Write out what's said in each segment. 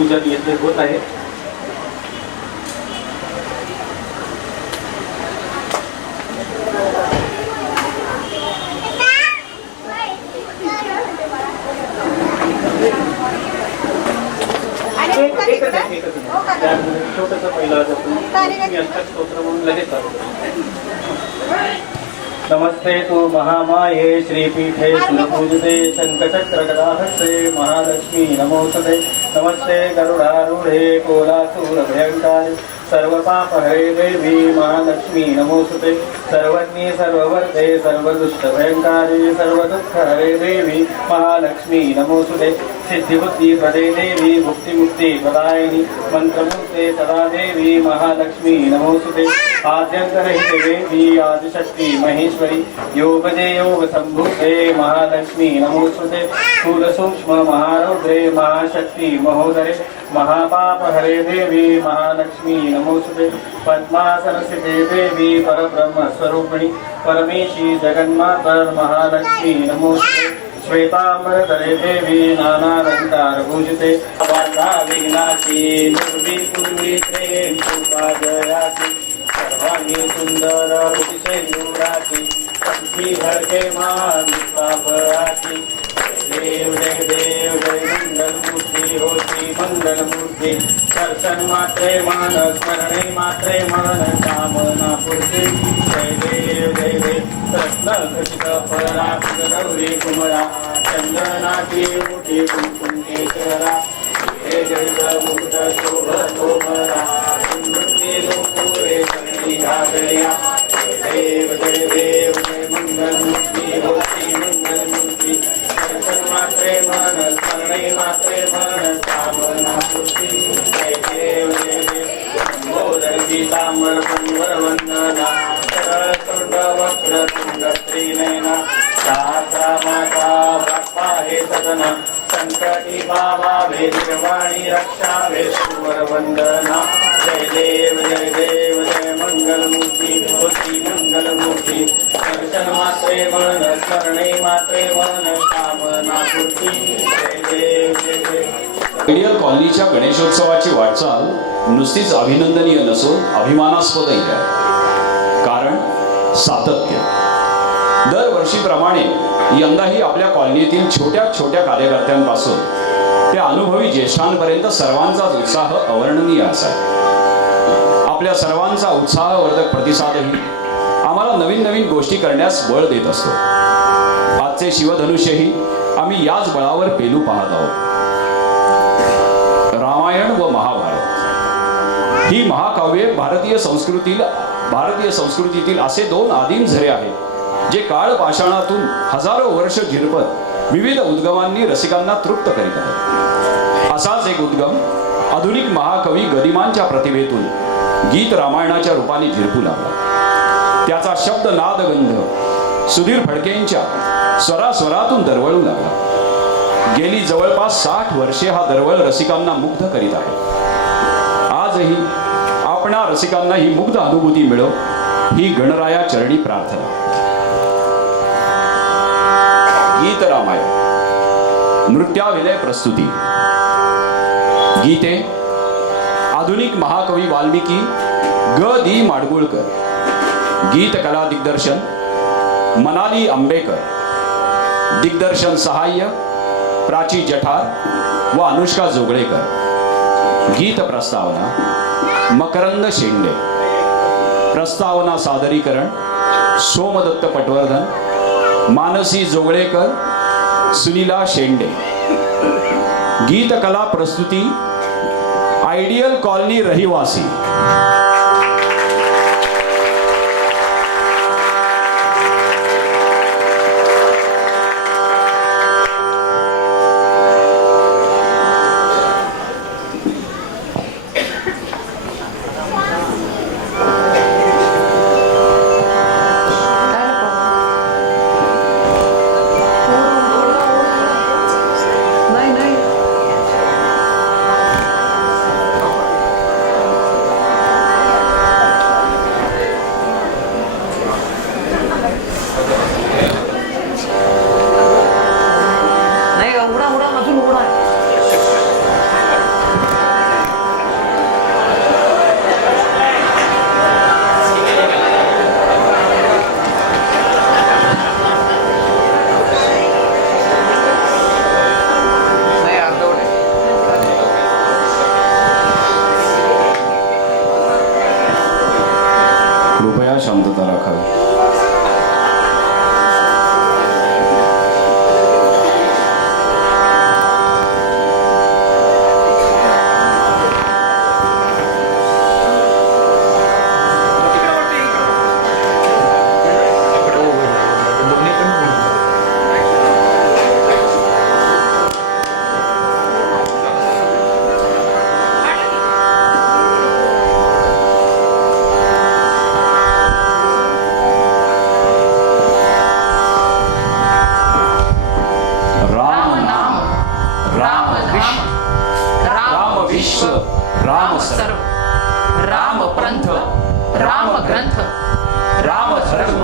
पूजन येथे होत आहे. छोटस पहिला स्तोत्र म्हणून लगेच नमस्ते तु महामाये श्रीपीठे सुरपूजिते शङ्खचक्रगदाहस्ते महालक्ष्मी नमोस्तुते. नमस्ते गरुडारूढे कोलासूरभयङ्कारे सर्वपापहरे देवी महालक्ष्मी नमोस्तुते. सर्वज्ञे सर्ववर्ते सर्वदुष्टभयङ्कारे सर्वदुःखहरे देवी महालक्ष्मी नमोस्तुते. सिद्धिबुद्धिप्रदे देवी भुक्तिमुक्तिप्रदायिनी मंत्रमूर्ते सदा देवी महालक्ष्मी नमोस्तुते. आद्यन्तरहिते देवी आदिशक्ति महेश्वरी योगजे योग संभूते महालक्ष्मी नमोस्तुते. स्थूलसूक्ष्म महारौद्रे महाशक्ति महोदरे महापापहरे देवी महालक्ष्मी नमोस्तुते. पद्मासनस्थिते देवी परब्रह्मस्वरूपिणी परमेशी जगन्मातर महालक्ष्मी नमोस्तुते. श्वेतांबरधरे देवी नानालङ्कारभूषिते वार्धाविघ्नाची निर्विकुर्वित्रे सुपाजयासि सर्वाणि सुन्दर रुचिसेन्दूरासि पंथी भरके मानिकाभयासि. देव जय देव जय मंगलमूर्ति होती मंगलमूर्ति दर्शन मात्रे मान स्मरणे मात्रे मन कामना पूर्ति. जय देव जय देव कृष्ण कृष्ण परात्म गौरी कुमरा चंदनाची मुठी कुंकुम केशरा हे जय मुक्त शोभ तोमरा नृत्य लोपुरे शक्ति घागरिया. देव जय देव जय मंगलमूर्ति होती मंगलमूर्ति दर्शन मात्रे मन स्मरणे मात्रे मन कामना पूर्ति. जय देव जय देव मोदकी ताम्र संवर वंदना सरतुंड वक्र तुंड त्रिनयना सहस्रा माता ब्रह्मा हे सदना संकटी बाबा वेदिवाणी रक्षा वे सुवर वंदना. जय देव जय मंगलमूर्ति होती मंगलमूर्ति दर्शन मात्रे मन स्मरणे मात्रे मन कामना पूर्ति. जय देव जय देव. आयडियल कॉलनीच्या गणेशोत्सवाची वाटचाल नुसतीच अभिनंदनीय नसून अभिमानास्पदही आहे. कारण सातत्य. दरवर्षीप्रमाणे यंदाही आपल्या कॉलनीतील छोट्या छोट्या कार्यकर्त्यांपासून त्या अनुभवी ज्येष्ठांपर्यंत सर्वांचाच उत्साह अवर्णनीय असाय. आपल्या सर्वांचा उत्साहवर्धक प्रतिसादही आम्हाला नवीन नवीन गोष्टी करण्यास बळ देत असतो. आजचे शिवधनुष्यही आम्ही याच बळावर पेलू पाहत आहोत. रामायण व महाभारत ही महाकाव्ये भारतीय संस्कृतीतील असे दोन आदिम झरे आहेत जे काळ पाषाणातून हजारो वर्ष झिरपत विविध उद्गमांनी रसिकांना तृप्त करीत आहेत. असाच एक उद्गम आधुनिक महाकवी गदिमांच्या प्रतिभेतून गीत रामायणाच्या रूपाने झिरपू लागला. त्याचा शब्द नादगंध सुधीर फडकेंच्या स्वरातून दरवळू लागला. गेली जवळपास 60 वर्षे हा दरवळ रसिकांना मुग्ध करीत आहे. आजही आपणा रसिकांना ही मुग्ध अनुभूती मिळो ही गणराया चरणी प्रार्थना. गीत रामायण नृत्याभिनय प्रस्तुती. गीते आधुनिक महाकवी वाल्मिकी ग दी माडगुळकर. गीत कला दिग्दर्शन मनाली आंबेकर. दिग्दर्शन सहाय्य प्राची जठार व अनुष्का जोगळेकर. गीत प्रस्तावना मकरंद शेंडे. प्रस्तावना सादरीकरण सोमदत्त पटवर्धन मानसी जोगळेकर सुनीला शेंडे. गीत कला प्रस्तुती आयडियल कॉलनी रहिवासी. विश्व राम सर्व, राम पंथ, राम ग्रंथ, राम धर्म,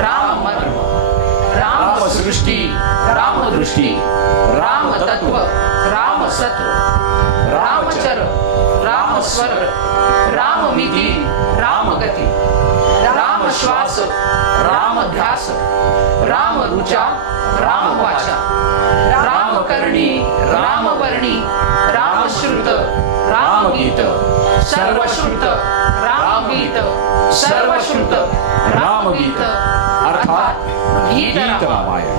राम मर्म, राम सृष्टी, राम दृष्टी, राम तत्व, राम सत्व, राम चर, राम स्वर, राम मिती, राम गती, राम श्वास, राम ध्यास, राम रुचा, राम वाचा, राम करणी, राम वर्णी, राम श्रुत, राम गीत, सर्वश्रुत, राम गीत, सर्वश्रुत, राम गीत, अर्थात गीत रामायण.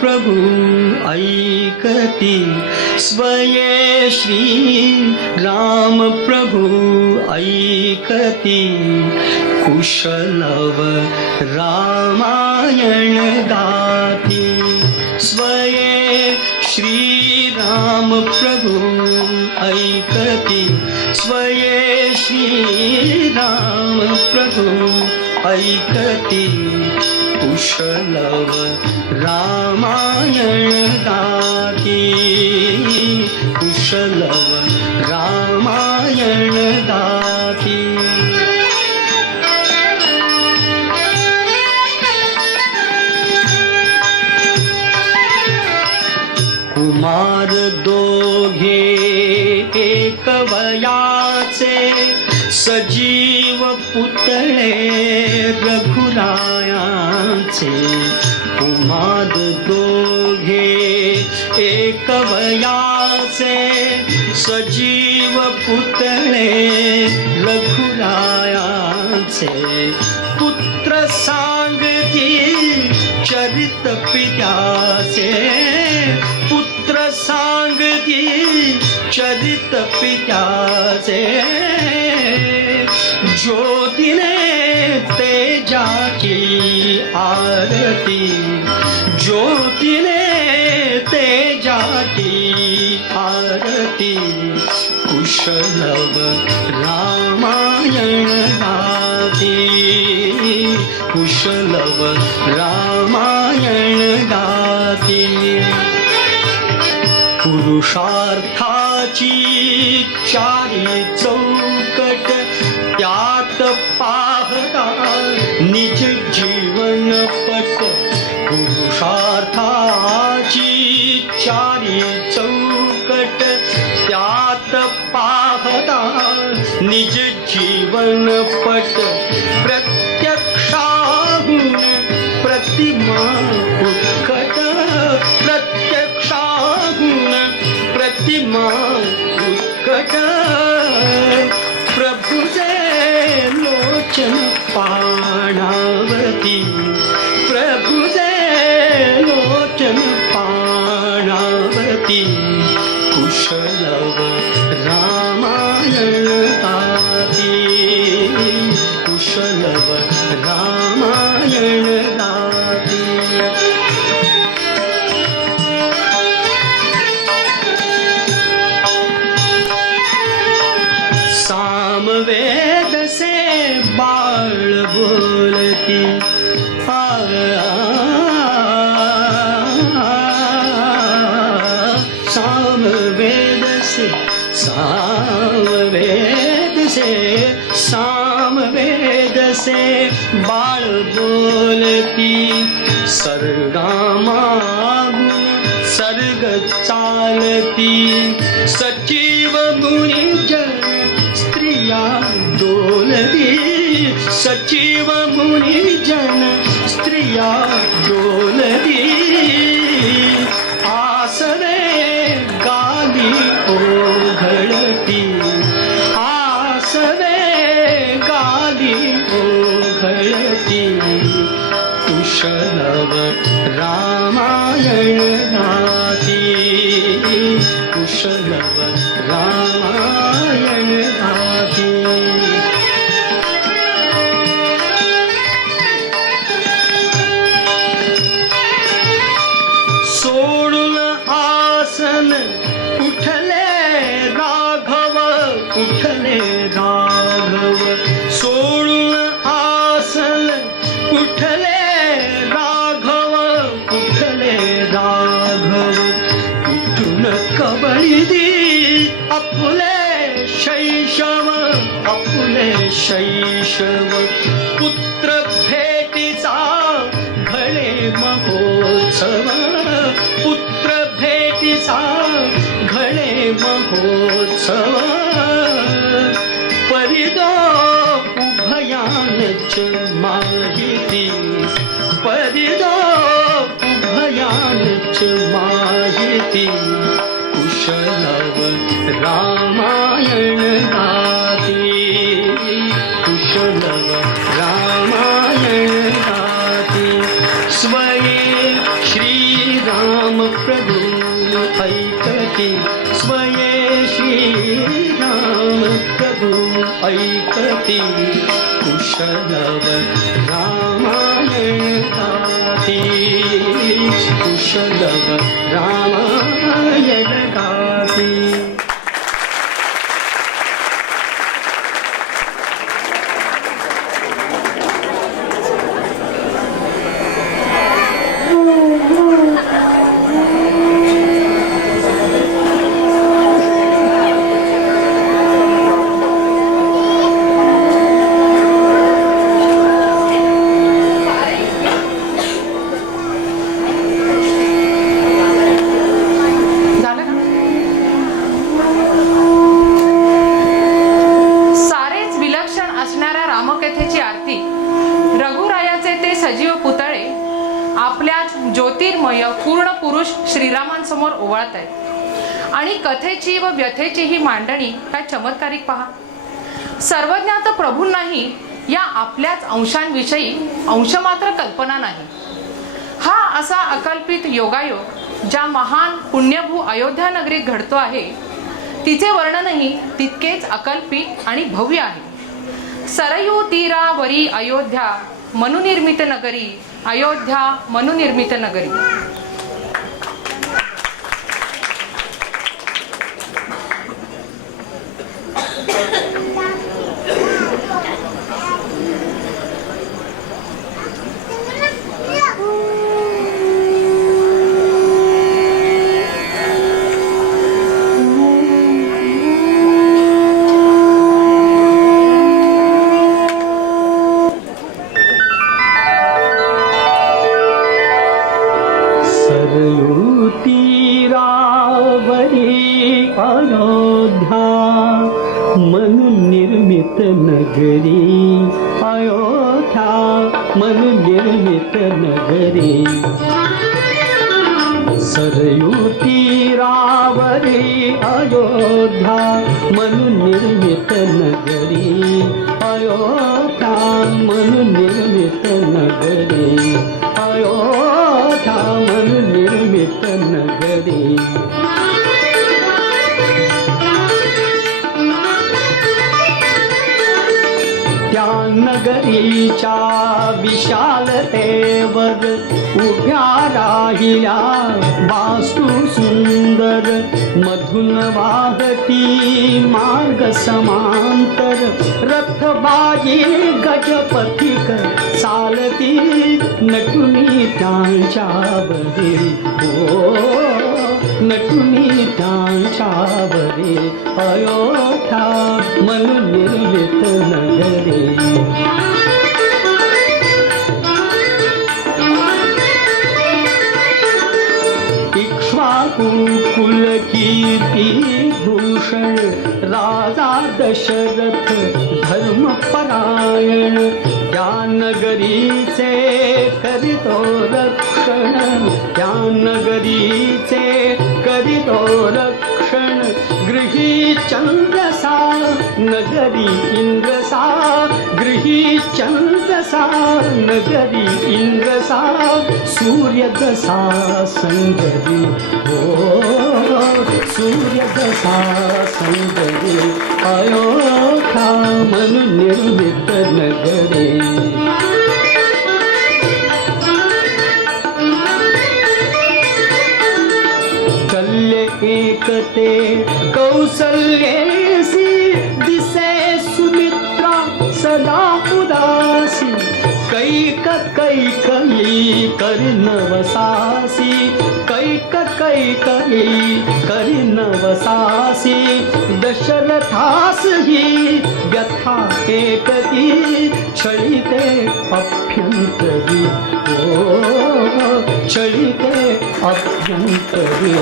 प्रभु ऐकती स्वये श्री राम प्रभु ऐकती कुशलव रामायण गाती स्वये श्री राम प्रभु ऐकती स्वये श्री राम प्रभु ऐकती कुशलव रामायण गाती कुशलव रामायण गाती कुमार दोघे एक वयाचे सजीव पुतळे रघुरायाचे कुमार दोघे एक वयाचे सजीव पुतळे रघुरायाचे पुत्र सांगती चरित पित्याचे पुत्र सांगती चरित पित्याचे ज्योतीने तेजाची आरती ज्योतीने तेजाची आरती कुशलव रामायण गाती कुशलव रामायण गाती पुरुषार्थाची चारी चौकट त्यात पाहता निज जीवन पट पुरुषार्थाची चारी चौकट त्यात पाहता निज जीवन पट प्रत्यक्षाहून प्रतिमा उत्कट प्रत्यक्षाहून प्रतिमा उत्कट प्रभुजे लोचन पाणावती प्रभुजे लोचन पाणावती कुशलव रामायण गाती कुशलव रामायण गाती सामवेद से बाळ बोलती सामवेद से सामवेद से बाळ बोलती सर्गामागुण सर्ग चालती सचिव मुनिजन स्त्रिया डोलती सचिव मुनिजन स्त्रिया डोलती आसरे गाली ओघळती आसरे गाली ओघळती कुशलव रामायण गाती कुशलव रामायण गाती सोडून आसन उठले राघव सोडून आसन उठले राघव उठून कबळी दी आपले शैशव पुत्र भेटीचा घडे महोत्सव पुत्र भेटीचा घडे महोत्सव परिदो उभयानच माहिती परिदो उभयानच माहिती कुशलव रामायण गाती कुशलव रामायण गाती स्वये श्रीराम प्रभु ऐकती स्वये श्रीराम प्रभु ऐकती कुशलव रामायण गाती कुशलव रामायण गाती पूर्ण पुरुष श्रीरामांसमोर ओवाळत आहेत आणि कथेची व व्यथेची ही मांडणी काय चमत्कारिक पहा. सर्वज्ञात प्रभूंनाही या आपल्याच अंशांविषयी अंशमात्र कल्पना नाही. हा असा अकल्पित योगायोग ज्या महान पुण्यभू अयोध्या नगरीत घडतो आहे तिचे वर्णनही तितकेच अकल्पित आणि भव्य आहे. सरयू तीरावरी अयोध्या मनुनिर्मित नगरी अयोध्या मनुनिर्मित नगरी. नगरी अयोध्या मनुनिर्मित नगरी सरयू तीरावरी अयोध्या मनुनिर्मित नगरी अयोध्या मनुनिर्मित नगरी अयोध्या मनुनिर्मित नगरी. त्या नगरीच्या विशालतेवर उभ्या राहिल्या वास्तू सुंदर मधुन वाहती मार्ग समांतर रथबाजी गजपथिक चालती नटुनी त्यांच्या बहिरी. नटुनी त्यांच्यावरे अयोध्या मन निर्मित नगरे कुल कीर्ती भूषण राजा दशरथ धर्मपरायण त्या नगरीचे करितो रक्षण त्या नगरीचे करितो रक्षण गृही चंद्रसा नगरी इंद्रसा गृही चंद्रसा नगरी इंद्रसा सूर्यदशा संगरी सूर्यदशा संगरी अयोध्या मन निर्मित नगरे कल्ले एकते कौसल्येसी दिसे सुमित्रा सदा उदासी कैक कैकयी कर्णवसासी कैक कैकयी कर्णवसासी दशरथास ही व्यथा एकती छळिते अभ्यंतरी छळिते अभ्यंतरी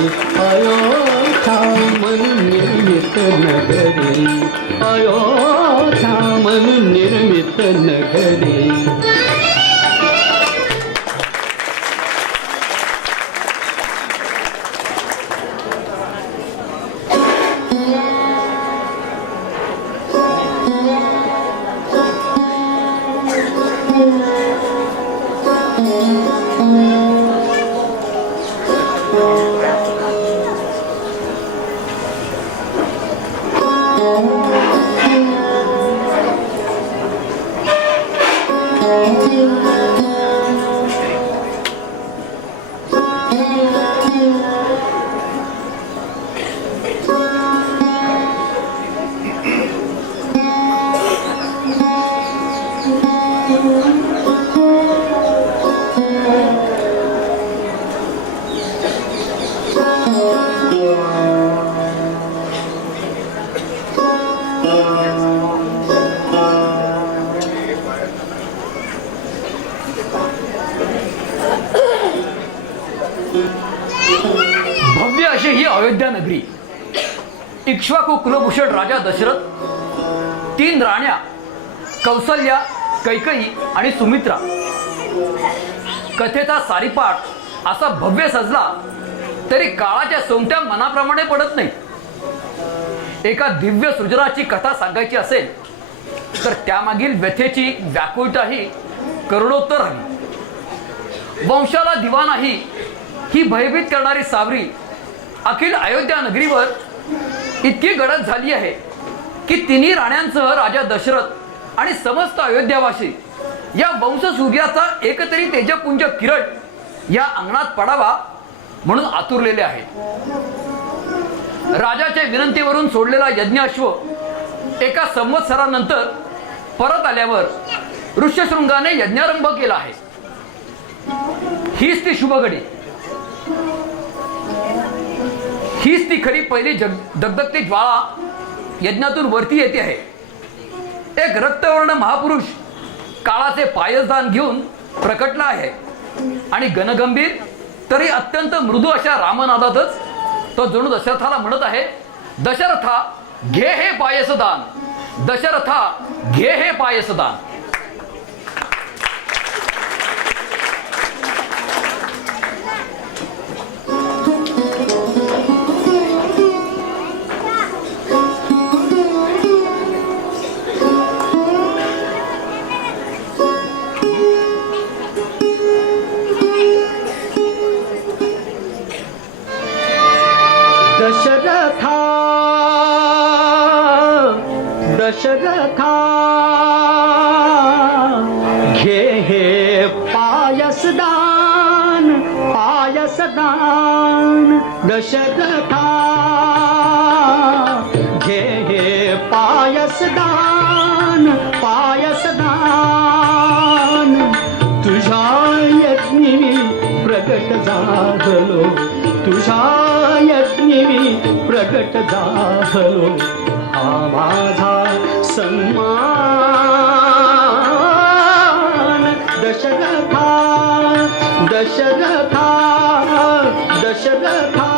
अयोध्या मन निर्मित नगरी अयोध्या मन निर्मित नगरी भव्य अशी ही अयोध्या नगरी. इक्ष्वाकू कुलभूषण राजा दशरथ, 3 राण्या कौसल्या, कैकयी आणि सुमित्रा. कथेचा सारीपाठ असा भव्य सजला तरी काळाच्या सोंगट्या मनाप्रमाणे पडत नाही. एका दिव्य सृजनाची कथा सांगायची असेल तर त्यामागील व्यथेची व्याकुळताही करोडोत्तर हवी. वंशाला दिवा नाही ही भयभीत करणारी सावरी अखिल अयोध्या नगरीवर इतकी गडद झाली आहे की 3 राण्यांसह राजा दशरथ आणि समस्त अयोध्यावासी या वंशसूर्याचा एकतरी तेजपुंज किरण या अंगणात पडावा म्हणून आतुरलेले आहेत. राजाच्या विनंतीवरून सोडलेला यज्ञाश्व एका संवत्सरानंतर परत आल्यावर ऋष्यशृंगाने यज्ञारंभ केला आहे. हीच ती शुभघडी, हीच ती खरी पहिली दगदगती ज्वाळा यज्ञातून वरती येते आहे. एक रक्तवर्ण महापुरुष काळाचे पायसदान घेऊन प्रकटला आहे आणि गणगंभीर तरी अत्यंत मृदू अशा रामनादातच तो जणू दशरथाला म्हणत आहे, दशरथा घे हे पायसदान, दशरथा घे हे पायसदान. दशरथा दशरथा घे हे पायसदान पायसदान. दशरथा घे हे पायसदान पायसदान. तुझ्या यज्ञी प्रगट झालो तुझ्या प्रगट झालो हा माझा सन्मान दशरथा दशरथा दशरथा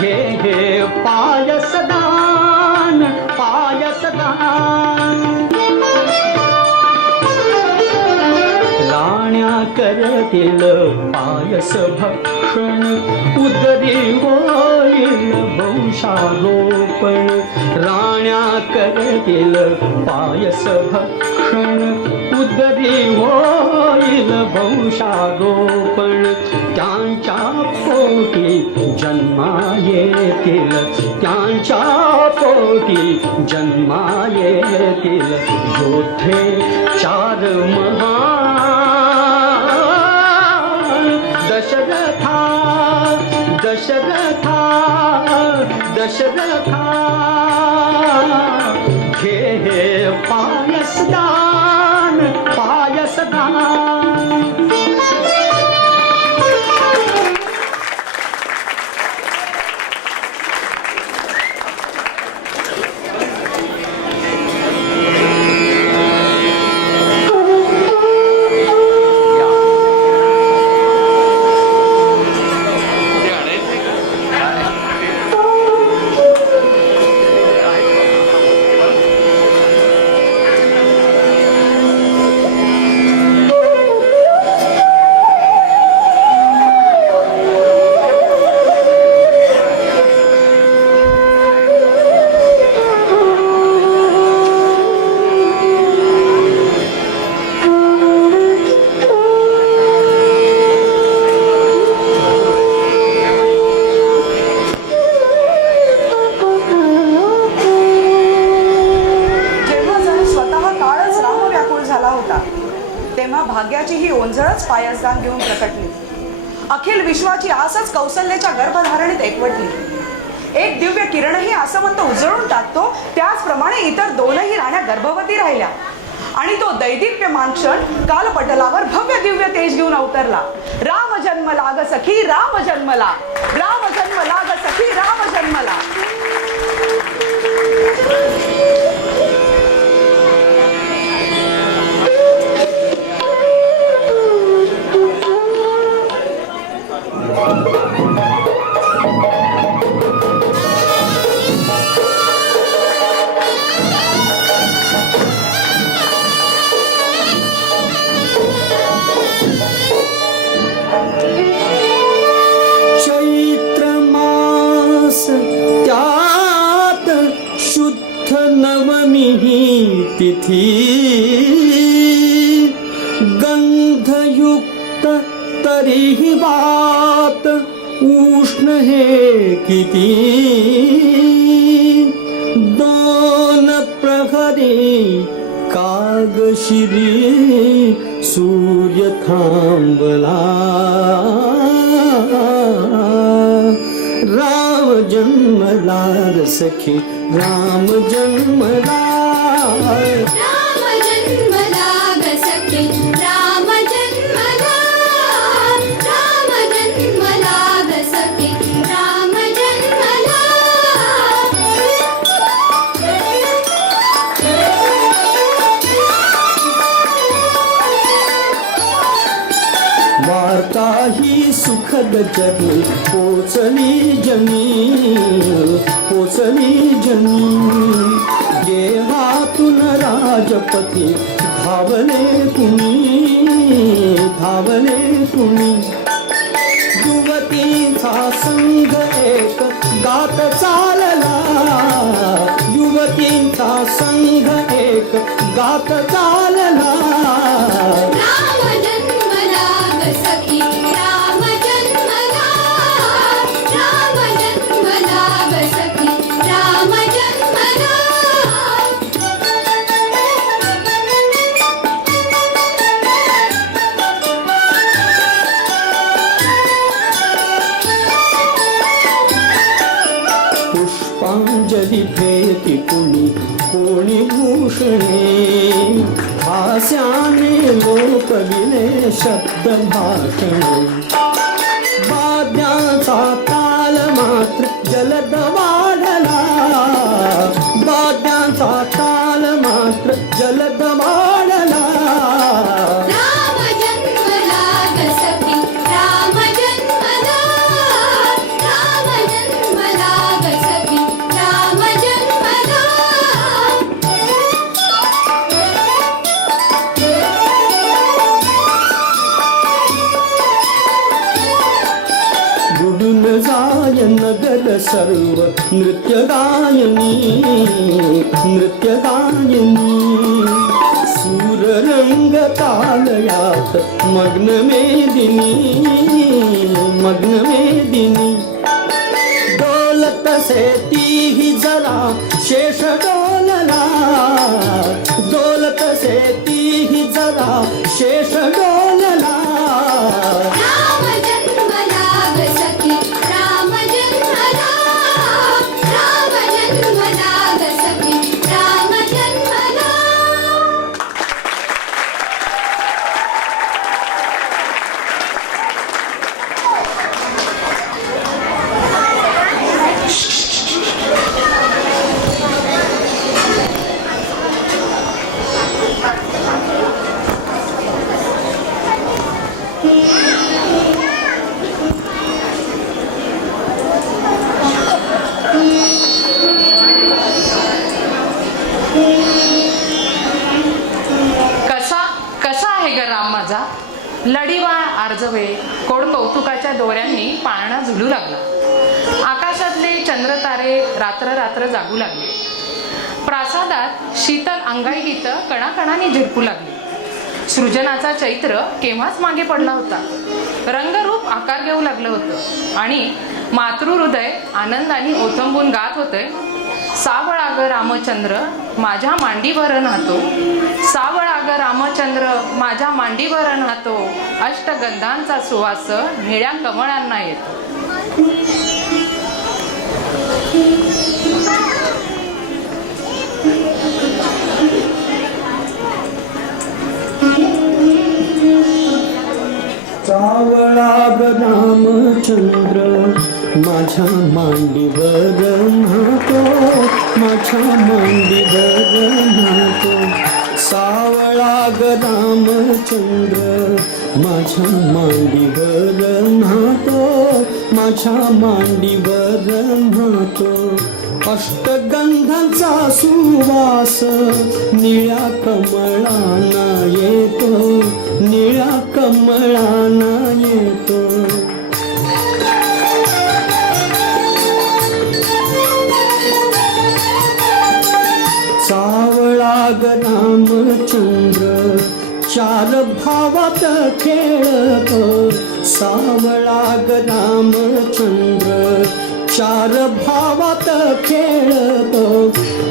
घे हे पायसदान पायसदान राण्या करतील पायस भक्षण उदरी होईल वंशारोपण राण्या करतील पायस भक्षण उदरी होईल वंशारोपण त्यांच्या पोटी जन्मा येतील त्यांच्या पोटी जन्मा येतील योद्धे चार महान दशरथा दशरथा दशरथा घे हे पायसदान पायसदान भाग्याची ही ओंजळच पायसदान घेऊन प्रकटली. अखिल विश्वाची आसच कौसल्याच्या गर्भधारणेत एकवटली. एक दिव्य किरणही आसमंत उजळून टाकतो त्याचप्रमाणे इतर दोनही राण्या गर्भवती राहिल्या आणि तो दैदिप्यमान क्षण कालपटलावर भव्य दिव्य तेज घेऊन अवतरला. राम जन्मला ग सखी राम जन्मला राम जन्मला ग सखी राम जन्मला. त्यात शुद्ध नवमी तिथी गंधयुक्त तरीही बात उष्ण हे किती. दोन प्रहरी कागशिरी सूर्य थांबला. राम जन्मला रे सखी राम जन्मला राम जन्मला ग सखी राम जन्मला राम जन्मला ग सखी राम जन्मला. वार्ता ही सुखद जनी पोचली जनी गेहातून राजपती धावले तुम्ही युवतीचा संघ एक गात चालला युवतींचा संघ एक गात चालला. राम जन्मला ग सखी राम जन्मला राम जन्मला ग सखी राम जन्मला. पुष्पांजली भेटी कोणी भूषणे हास्याने लोकविले शब्द भाषणे. वाद्याचा बुडून जाय नगर सर्व नृत्य गायनी सूर रंग तालयात मग्न मेदिनी डोलत से तीही जरा शेष डोलला डोलत से तीही जरा शेष डोलला राम जन्मला ग सखी राम जन्मला राम जन्मला ग सखी राम जन्मला कसा आहे ग राम माझा लढीवाळ आर्जवे कोड कौतुकाच्या दोऱ्यांनी पाळणा झुलू लागला आकाशातले चंद्र तारे रात्र रात्र जागू लागले प्रासादात शीतल अंगाई गीत कणाकणाने झिरपू लागली सृजनाचा चैत्र केव्हाच मागे पडला होता रंगरूप आकार घेऊ लागलं होतं आणि मातृहृदय आनंदाने ओथंबून गात होते सावळा ग रामचंद्र माझ्या मांडीवर नाहतो सावळा ग रामचंद्र माझ्या मांडीवर नाहतो अष्टगंधांचा सुवास निळ्या कमळांना येतो सावळा ग रामचंद्र माझ्या मांडीवर नाहतो माझ्या मांडीवर नाहतो सावळा ग रामचंद्र माझ्या मांडीवर नाहतो माझ्या मांडीवर नाहतो अष्टगंधांचा सुवास निळ्या कमळाना येतो निळ्या कमळाना येतो सावळा ग रामचंद्र चार भावात खेळतो सावळा ग रामचंद्र चार भावात खेळतो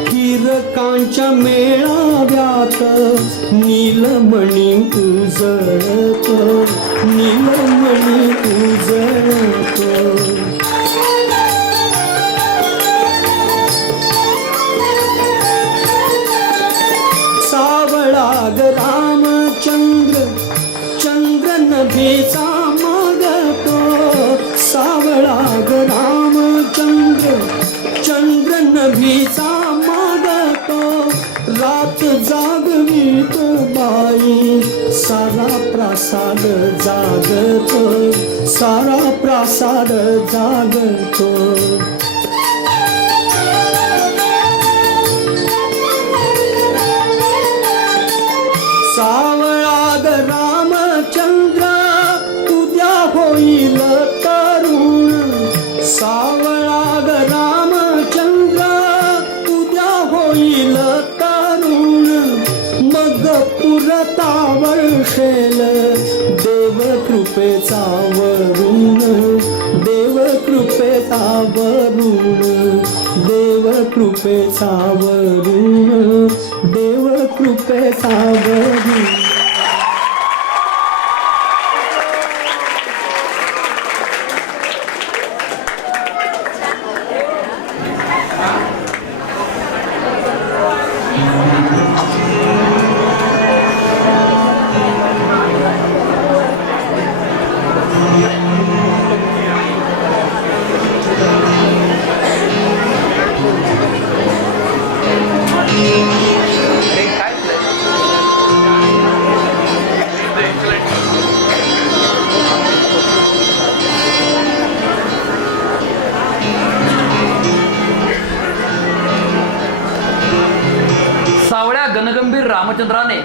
हिरकांच्या मेळाव्यात नीलमणी उजळतो नीलमणी उजळतो सावळा ग रामचंद्र चंद्र नभीचा मागतो सावळा ग रामचंद्र चंद्र नभीचा मागतो रात जागवीत बाई सारा प्रासाद जागतो सारा प्रासाद जागतो सावळा ग रामचंद्र उद्या होईल तरुण सावळा ग रामचंद्र उद्या होईल तरुण मग पुरता वर्षेल देव कृपेचा वरुण देव कृपेचा वरुण देव कृपेचा वरुण देव कृपेचा वरुण सावळ्या गणगंभीर रामचंद्राने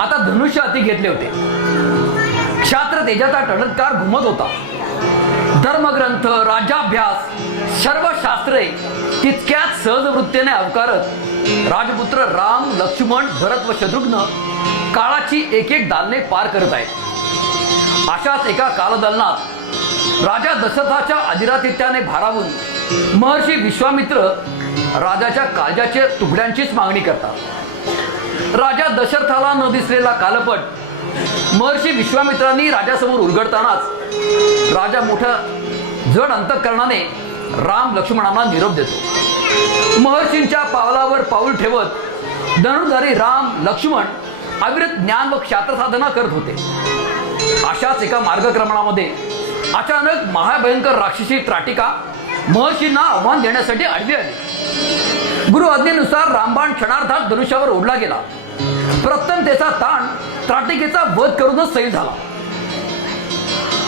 आता धनुष्य हाती घेतले होते क्षात्र तेजाचा टणत्कार घुमत होता धर्मग्रंथ, राज्याभ्यास, सर्व शास्त्रे तितक्याच सहज वृत्तीने अवकारत राजपुत्र राम, लक्ष्मण, भरत व शत्रुघ्न काळाची एक एक दालने पार करत आहेत. अशाच एका कालदालनात राजा दशरथाच्या अधिरातिथ्याने भारावून महर्षी विश्वामित्र राजाच्या काळजाच्या तुकड्यांचीच मागणी करतात. राजा दशरथाला न दिसलेला कालपट महर्षी विश्वामित्रांनी राजासमोर उलगडतानाच राजा मोठ्या जड अंतःकरणाने राम लक्ष्मणांना निरोप देतो. महर्षींच्या पावलावर पाऊल ठेवत धनुर्धारी राम लक्ष्मण अविरत ज्ञान व क्षात्रसाधना करत होते. अशाच एका मार्गक्रमणामध्ये अचानक महाभयंकर राक्षसी त्राटिका महर्षींना आव्हान देण्यासाठी आडवी आली. गुरु आज्ञेनुसार रामबाण क्षणार्धात धनुष्यावर ओढला गेला. प्रत्यंतेचा ताण त्राटिकेचा वध करूनच सैल झाला.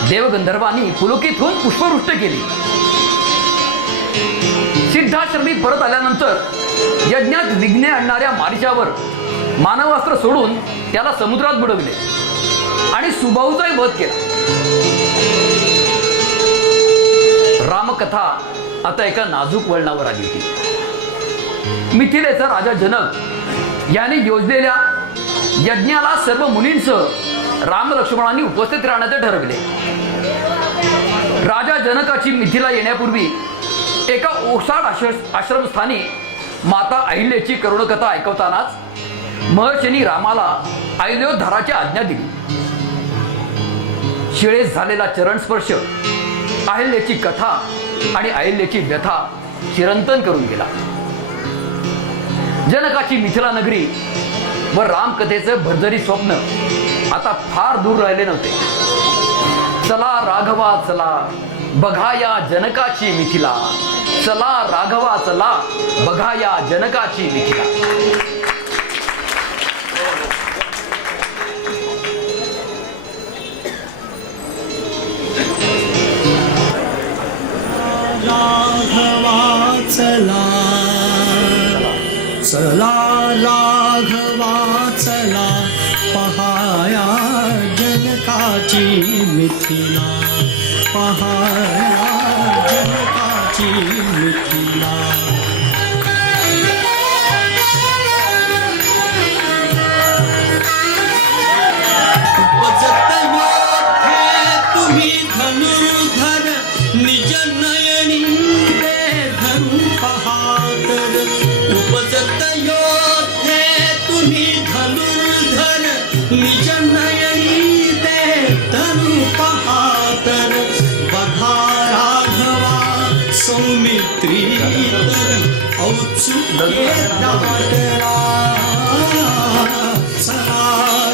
देवगंधर्वांनी पुलकित होऊन पुष्पवृष्ट केली. सिद्धाश्रमी परत आल्यानंतर यज्ञात विघ्ने आणणाऱ्या मारीचावर मानवास्त्र सोडून त्याला समुद्रात बुडवले आणि सुबाहूचाही वध केला. रामकथा आता एका नाजूक वळणावर आली होती. मिथिलेचा राजा जनक याने योजलेल्या यज्ञाला सर्व मुनींसह राम लक्ष्मणांनी उपस्थित राहण्याचे ठरविले. राजा जनकाची मिथिला येण्यापूर्वी एका ओसाड आश्रमस्थानी माता अहिल्याची करुणकथा ऐकवतानाच महर्षींनी रामाला अहिल्योद्धाराची आज्ञा दिली. शिळेस झालेला चरणस्पर्श अहिल्याची कथा आणि अहिल्याची व्यथा चिरंतन करून गेला. जनकाची मिथिला नगरी व रामकथेचं भरजरी स्वप्न आता फार दूर राहिले नव्हते. चला राघवा चला बघा या जनकाची मिथिला, चला राघवा चला बघा या जनकाची मिथिला. राघवा चला चला राघवा चला पहाया जनकाची मिथिला, पहाया जनकाची मिथिला. उपजत योद्धे तुम्ही धनुर्धर निज नयनी दे धनु पहातर. उपजत योद्धे तुम्ही धनुर्धर निज नयनी दे धनु पहातर. बघा राघवा सौमित्री औत्सुक्ये दाटला. चला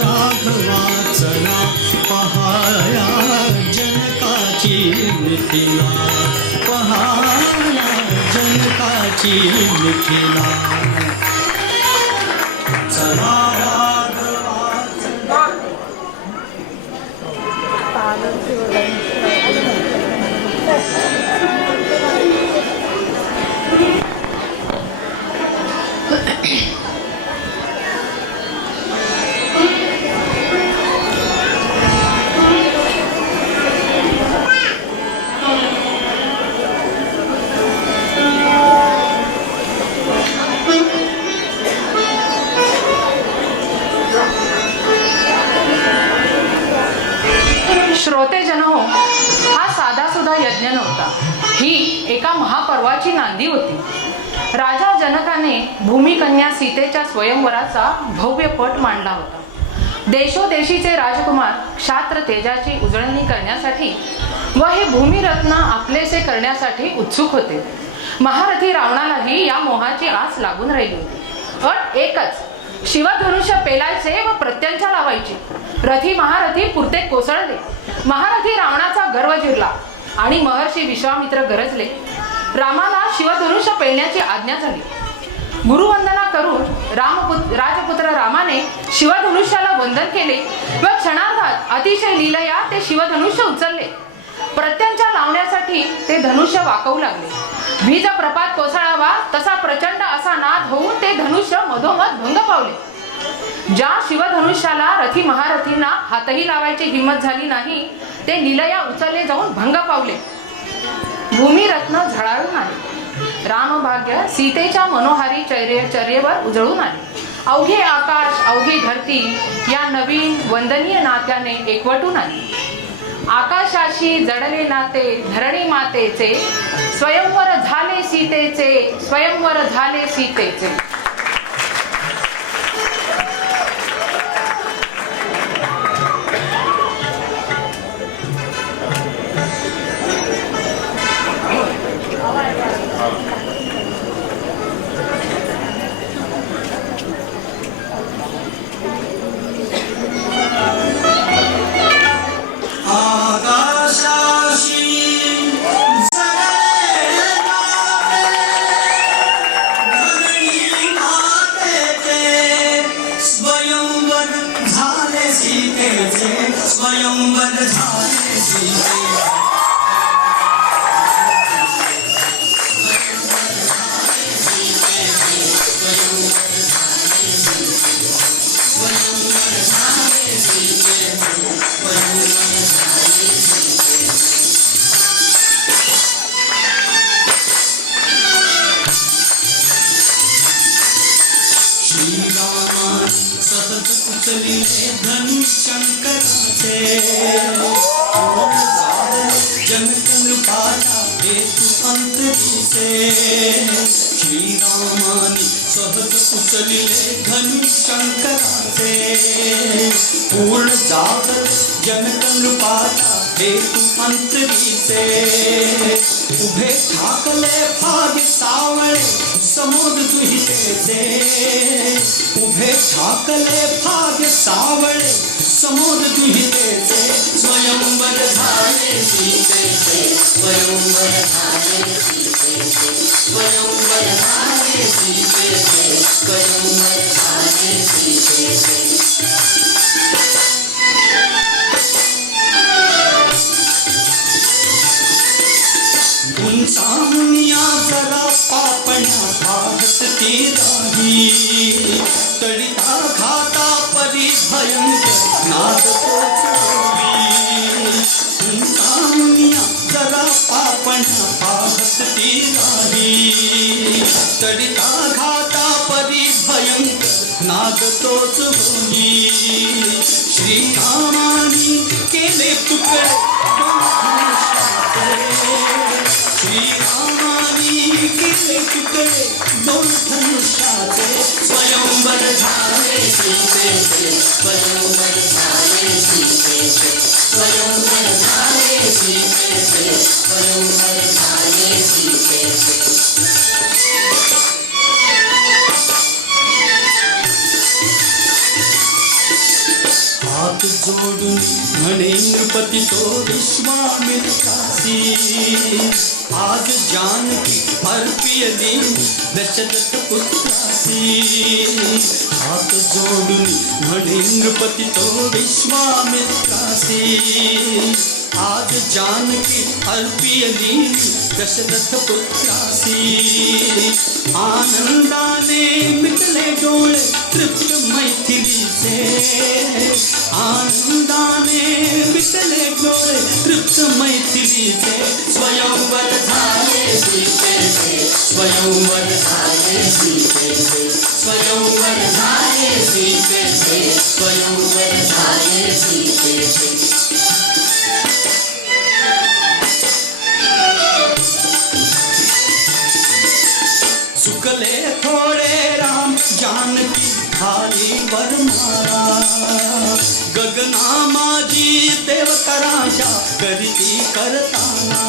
राघवा चला पहाया जनकाची मिथिला, पहाया जनकाची मिथिला. चला राघवा चला. श्रोतेजन हो, हा साधासुधा यज्ञ नव्हता. ही एका महापर्वाची नांदी होती. राजा जनकाने भूमिकन्या सीतेच्या स्वयंवराचा भव्य पट मांडला होता. देशोदेशीचे राजकुमार क्षात्र तेजाची उजळणी करण्यासाठी व हे भूमिरत्न आपलेसे करण्यासाठी उत्सुक होते. महारथी रावणालाही या मोहाची आस लागून राहिली होती. अट एकच, शिवधनुष्य पेलायचे व प्रत्यंचा लावायची. रथी महारथी पुरते कोसळले. महारथी रावणाचा गर्व जिरला आणि महर्षी विश्वामित्र गरजले. रामाला शिवधनुष्य पेलण्याची आज्ञा झाली. गुरुवंदना करून राजपुत्र रामाने शिवधनुष्याला वंदन केले व क्षणार्धात अतिशय लीलया ते शिवधनुष्य उचलले. प्रत्यंचा लावण्यासाठी ते धनुष्य वाकवू लागले. वीज प्रपात कोसळावा तसा प्रचंड असा नाद होऊन ते धनुष्य मधोमध भंग पावले. ज्या शिवधनुष्याला रथी महारथींना हातही लावायची हिंमत झाली नाही ते लीलया उचलले जाऊन भंग पावले. रामभाग्य सीतेच्या मनोहारी चर्येवर उजळून आले. अवघे आकाश अवघी धरती या नवीन वंदनीय नात्याने एकवटून आली. आकाशाशी जडले नाते धरणी मातेचे, स्वयंवर झाले सीतेचे, स्वयंवर झाले सीतेचे. आकाशाशी जडले धरणी मातेचे, स्वयंवर झाले सीतेचे, स्वयंवर झाले सीतेचे. श्रीरामा सहज उचलिले धनुष्य शंकराचे, जनक नृपाला हेतू अंतरीचे. श्रीरामानी सहज उचलिले धनुष्य शंकराचे, पूर्ण जागर जनक नृपाला हेतू अंतरीचे. उभे ठाकले भाग सावळे समोर दुहितेचे, उभे ठाकले भाग सावळे समोर दुहितेचे. स्वयंवर झाले सीतेचे, स्वयंवर झाले सीतेचे, स्वयंवर झाले सीतेचे, स्वयंवर झाले सीतेचे. उंचावनिया जरा पापण्या पाहत ती राही, तडिता घाता परी भयंकर नाद पोचली. उंचावनिया जरा पापण्या पाहत ती राही, तडिता घाता परी भयंकर नाद तोच होई. श्रीरामानी केले तुकडे श्रीरामानी केले तुकडे दोन धनुष्याचे. स्वयंवर झाले सीतेचे, स्वयंवर झाले सीतेचे, स्वयंवर झाले सीतेचे, स्वयंवर झाले सीतेचे. हात जोडून म्हणे नृपती तो विश्वामित्रासी, आज जानकी अर्पियली दशरथ पुत्रासी. हात जोडून म्हणे नृपती तो विश्वामित्रासी, आज जानकी अर्पियली दशरथ पुत्रासी. आनंदाने मिटले डोळे तृप्त मैथिलीचे, आनंदाने मिटले डोळे तृप्त मैथिलीचे. स्वयंवर झाले सीतेचे, स्वयंवर झाले सीतेचे, स्वयंवर झाले सीतेचे, स्वयंवर झाले सीतेचे. चुकले थोडे राम जानकी खाली वर मारा, गगना माझी देवकराशा करीती करताना.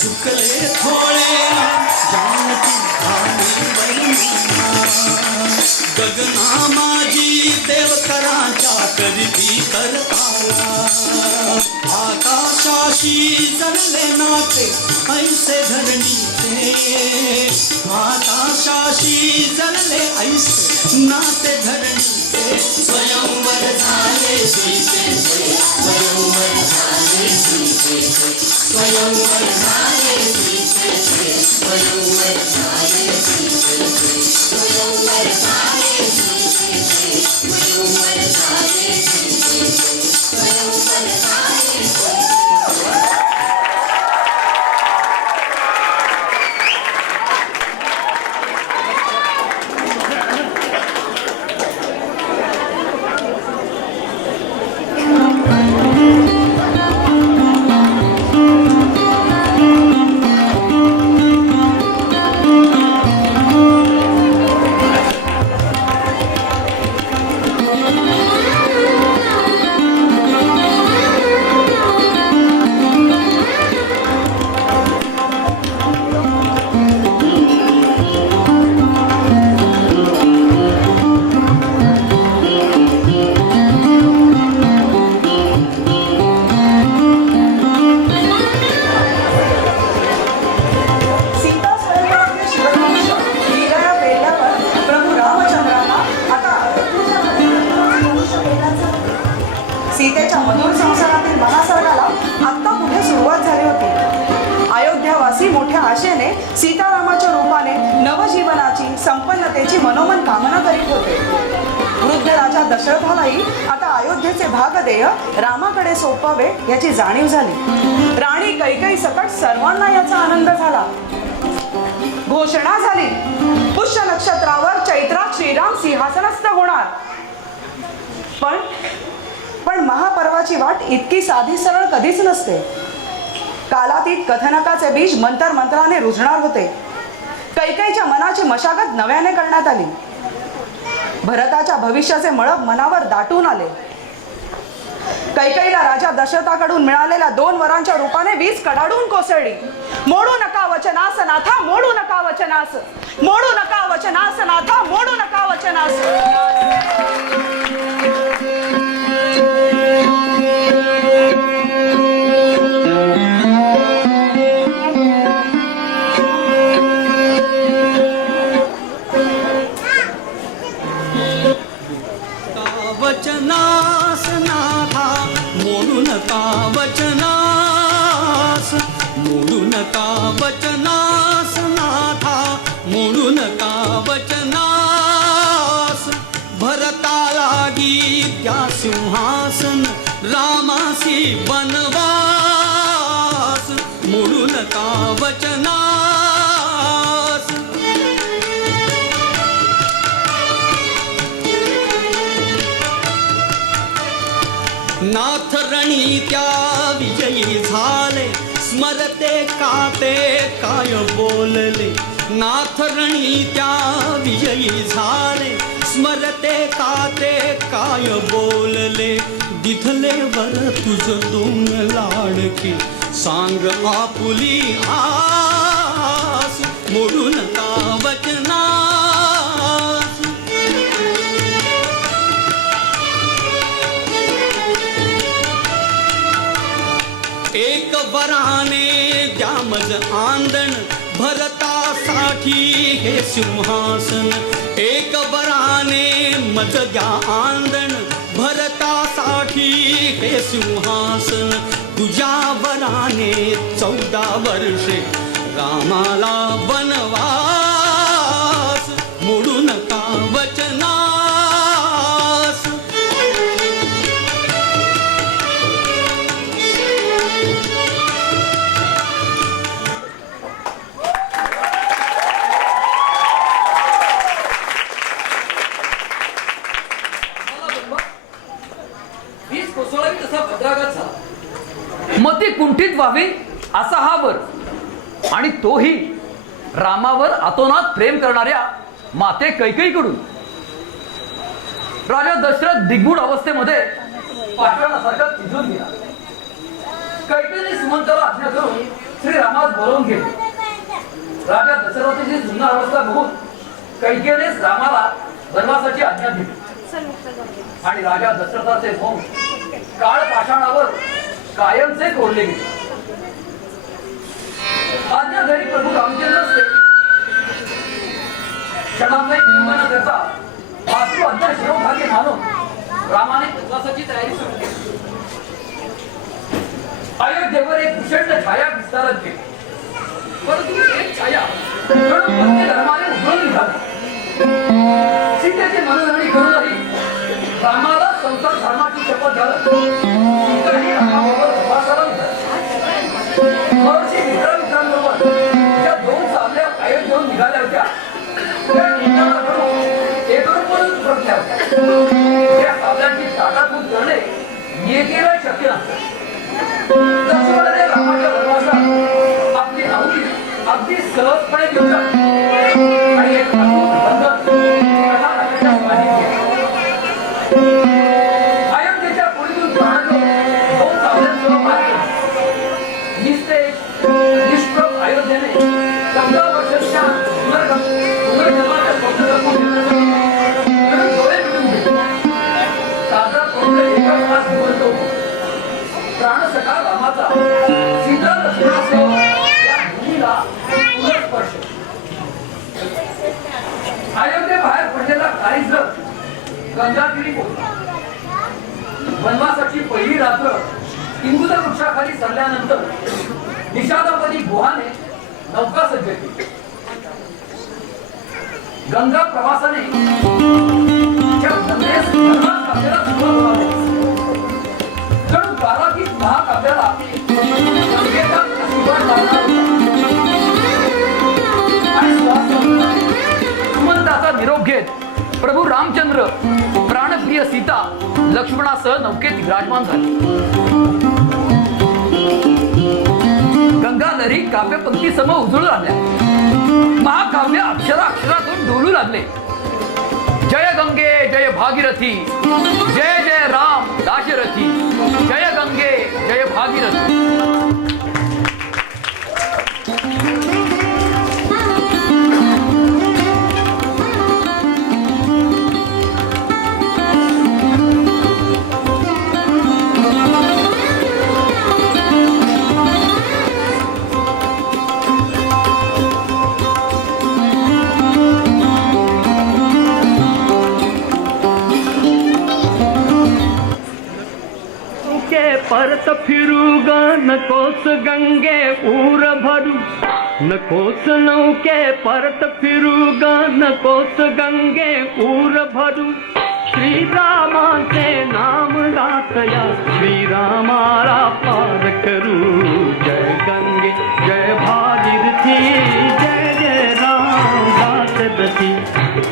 चुकले थोडे राम जानकी खाली वर मारा, गगना माझी देवकराशा करीती करताना. आकाशाशी जडले नाते ऐसे धरणीचे, आकाशाशी जडले ऐसे नाते धरणीचे. स्वयंवर झाले सीतेचे, स्वयंवर झाले सीतेचे, स्वयंवर झाले सीतेचे, स्वयंवर झाले सीतेचे, स्वयंवर झाले सीतेचे, स्वयंवर झाले सीतेचे, स्वयंवर झाले सीतेचे. वनवासी मोठ्या आशेने सीतारामाच्या रूपाने नवजीवनाची संपन्नतेची मनोमन कामना करीत होते. वृद्ध राजा दशरथालाही आता अयोध्येचे भागदेय रामाकडे सोपवावे याची जाणीव झाली. राणी कैकेयी सकट सर्वांना याचा आनंद झाला. घोषणा झाली, पुष्य नक्षत्रावर चैत्रात श्रीराम सिंहासनस्थ होणार. पण महापर्वाची वाट इतकी साधी सरळ कधीच नसते. कालातीत कथनकाचे बीज मंत्राने रुजणार होते. कैकेयीच्या मनाची मशागत नव्याने करण्यात आली. भरताच्या भविष्याचे मळब मनावर दाटून आले. कैकेयीला राजा दशरथाकडून मिळालेल्या 2 वरांच्या रूपाने वीज कडाडून कोसळली. मोडू नका वचनास नाथा, मोडू नका वचनास, मोडू नका वचनास नाथा, मोडू नका वचनास. वचनास नाथा, मोडू नका वचनास, मोडू नका वचनास नाथा, मोडू नका वचनास. भरता लागी त्या सिंहासन, रामासी वनवास, मोडू नका वचनास. नाथ रणी त्या विजयी झाले, स्मरते काते काय बोलले. नाथ रणी त्या विजयी झाले, स्मरते काते काय बोलले. दिथले वर तुझ 2 लाडके, सांग आपुली आस, मोडू नका वचनास. एक वराने द्या मज आंदण, भरतासाठी हे सिंहासन. एक वराने मज द्या आंदण, भरतासाठी हे सिंहासन. तुझ्या वराने 14 वर्षे रामाला वनवास, मोडू नका वचनास. वीज कोसळावी तसा भद्राघात झाला. मती कुंठित व्हावी असा हा वर, आणि तोही रामावर अतोनात प्रेम करणाऱ्या माते कैकेयीकडून. राजा दशरथ दिग्गूढ अवस्थेमध्ये पाषाणासारखा थिजून गेला. कैकेयीने सुमंताला आज्ञा करून श्रीरामास बोलावून घेतले. राजा दशरथाची जुन्नर अवस्था बघून कैकेयीने रामाला वनवासाची आज्ञा दिली. आणि राजा दशरथाचे वंश काळ पाषाणावर कायमचे कोरले गेले. आज्ञाधारी प्रभू रामचंद्र क्षणांचा विलंब न करता वास्तू अज्ञा शिरोभागे मानून रामाने वनवासाची तयारी सुरू केली. अयोध्येवर एक भूषण छाया विस्तारत केली. परंतु एक छाया भक्ती धर्माने उघडून निघाली. सीतेची मनधरणी करूनही रामाला संसार धर्माची शपथ घालत सीताही रामाबरोबर वनवासाला निघाली. महर्षी मित्रांबरोबर त्या 2 सावल्या कायम घेऊन निघाल्या होत्या. त्या निघाला म्हणून एकरूपच परतल्या होत्या. त्या सावल्यांची ताटातूट करणे एकेला शक्य नसतं. लक्ष्मणाने रामाच्या वनवासात आपली आहुती अगदी सहजपणे देऊ शकते आणि एक अद्भुत बंधन कथानकाच्या स्वाधीन केले. अयोध्येच्या पुढील प्राणाने 2 सावल्यांसह मार्ग निस्तेज निष्प्रभ अयोध्येने 14 वर्षांच्या पुनर्जन्माच्या स्वप्नदर्शन डोळे मिळून घेतले. साजरा करून एका मनात निवडतो प्राणसखा रामाचा सीता लक्ष्मणासह या भूमीला पुनर्स्पर्श. अयोध्येबाहेर पडलेला काळीज गंगागिरी पोहोचला. वनवासाची पहिली रात्र इंदुर वृक्षाखाली सरल्यानंतर निषादापदी गुहाने नौका सज्ज केली. गंगा प्रवासाने त्या गंगेस धर्मात काव्याला सुरुवात झाली. जणू कारागीत महाकाव्याला गंगेचा सुरुवात लागला होता. आणि सुमंताचा निरोप घेत प्रभू रामचंद्र प्राणप्रिय सीता लक्ष्मणासह नौकेत विराजमान झाले. गंगाधरी काव्यपंक्ती सम उजळू लागल्या. महाकाव्य अक्षरातून डोलू लागले. जय गंगे जय भागीरथी, जय जय राम दाशरथी, जय गंगे जय भागीरथी. परत फिरूगा नकोस गंगे ऊर भरू, नकोस नौके परत फिरूगा नकोस गंगे ऊर भरू. श्रीरामाचे नाम गातया श्रीरामाला पार करू. जय गंगे जय भागीरथी, जय जय राम दाशरथी.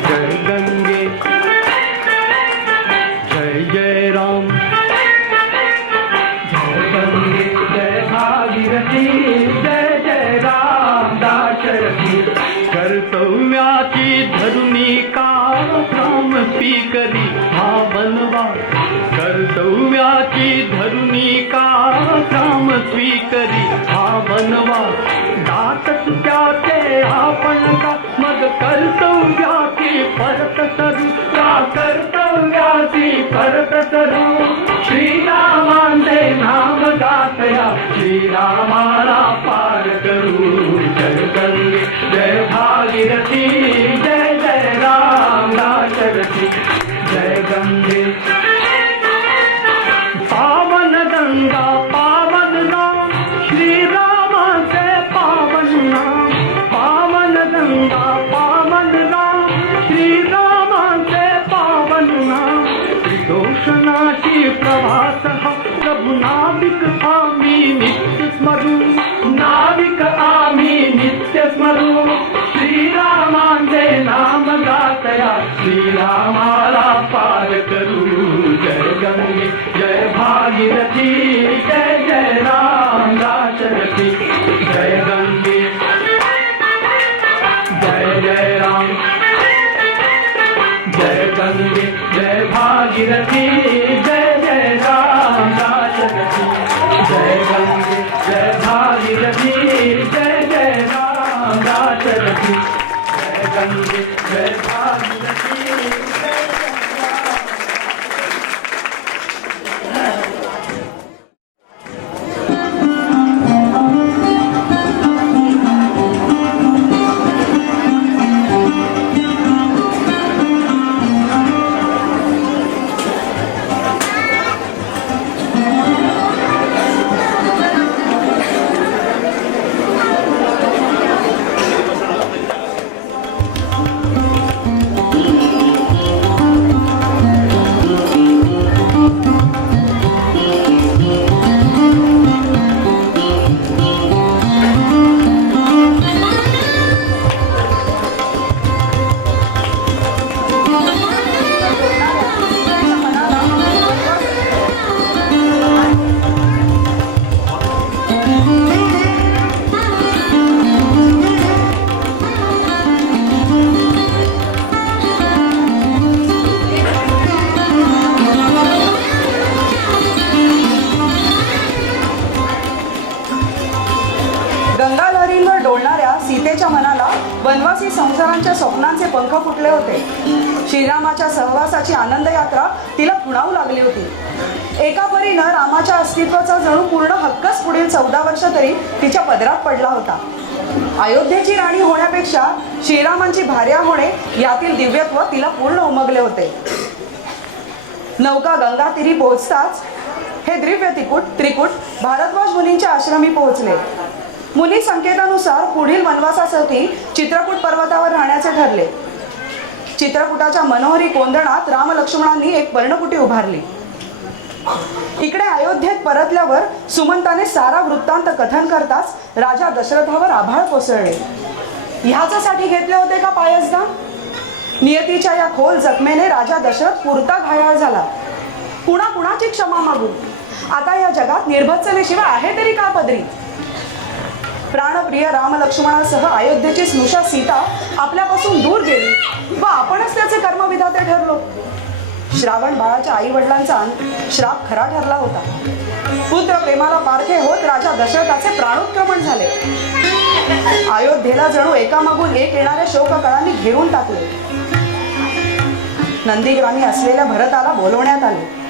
जय गंगे जय जय राम, जय जय राम दाशरथी. कर्तव्याची धरुणी का काम स्वीकरी हा बनवा. कर्तव्याची धरुणी का काम स्वीकरी हा बनवा. दातच त्याचे आपण का मग कर्तव्याची परत करू. का कर्तव्याची परत करू. श्रीरामांचे नाम गातया श्रीरामाला पार करू. जय गंगे जय भागीरथी, जय जय राम दाशरथी. जय गंगे पावन गंगा पावन नाम श्रीरामाचे पावन नाम. पावन गंगा पावन नाम श्रीरामाचे पावन नाम. दोषनाशी प्रभास हा प्रभु नाविक आम्ही नित्य स्मरू. नाविक आम्ही नित्य स्मरू. श्रीरामांचे नाम गातया श्रीरामाला पार करू. जय गंगे जय भागीरथी, जय जय राम दाशरथी. जय गंगे जय जय राम, जय गंगे जय भागीरथी, जय जय राम दाशरथी. जय गंगे जय भागीरथी, जय जय राम दाशरथी. जय गंगे जय भागीरथी, जय गंगाधरींवर डोलणाऱ्या सीतेच्या मनाला वनवासी संसारांच्या स्वप्नांचे पंख फुटले होते. श्रीरामाच्या सहवासाची आनंद यात्रा तिला खुणावू लागली होती. एका परीनं रामाच्या अस्तित्वाचा जणू पूर्ण हक्कच पुढील 14 वर्ष तरी तिच्या पदरात पडला होता. अयोध्येची राणी होण्यापेक्षा श्रीरामांची भार्या होणे यातील दिव्यत्व तिला पूर्ण उमगले होते. नौका गंगातीरी पोहोचताच हे दिव्य त्रिकूट भारद्वाज मुनींच्या आश्रमी पोहोचले. मुनी संकेतानुसार पुढील वनवासासाठी चित्रकूट पर्वतावर राहण्याचे ठरले. चित्रकूटाच्या मनोहरी कोंदणात राम लक्ष्मणांनी एक पर्णकुटी उभारली. इकडे अयोध्येत परतल्यावर सुमंताने सारा वृत्तांत कथन करताच राजा दशरथावर आभाळ कोसळले. ह्याच्यासाठी घेतले होते का पायसदान? नियतीच्या या खोल जखमेने राजा दशरथ पुरता घायाळ झाला. कुणाची क्षमा मागू? आता या जगात निर्भत्सनेशिवाय आहे तरी का पदरी? प्राणप्रिय राम लक्ष्मणासह अयोध्येची स्नुषा सीता आपल्यापासून दूर गेली व आपणच त्याचे कर्मविधाते ठरलो. श्रावण बाळाच्या आई वडिलांचा श्राप खरा ठरला होता. पुत्र प्रेमाला पारखे होत राजा दशरथाचे प्राणोत्क्रमण झाले. अयोध्येला जणू एकामागून एक येणाऱ्या शोककळांनी घेरून टाकले. नंदीग्रामी असलेल्या भरताला बोलवण्यात आले.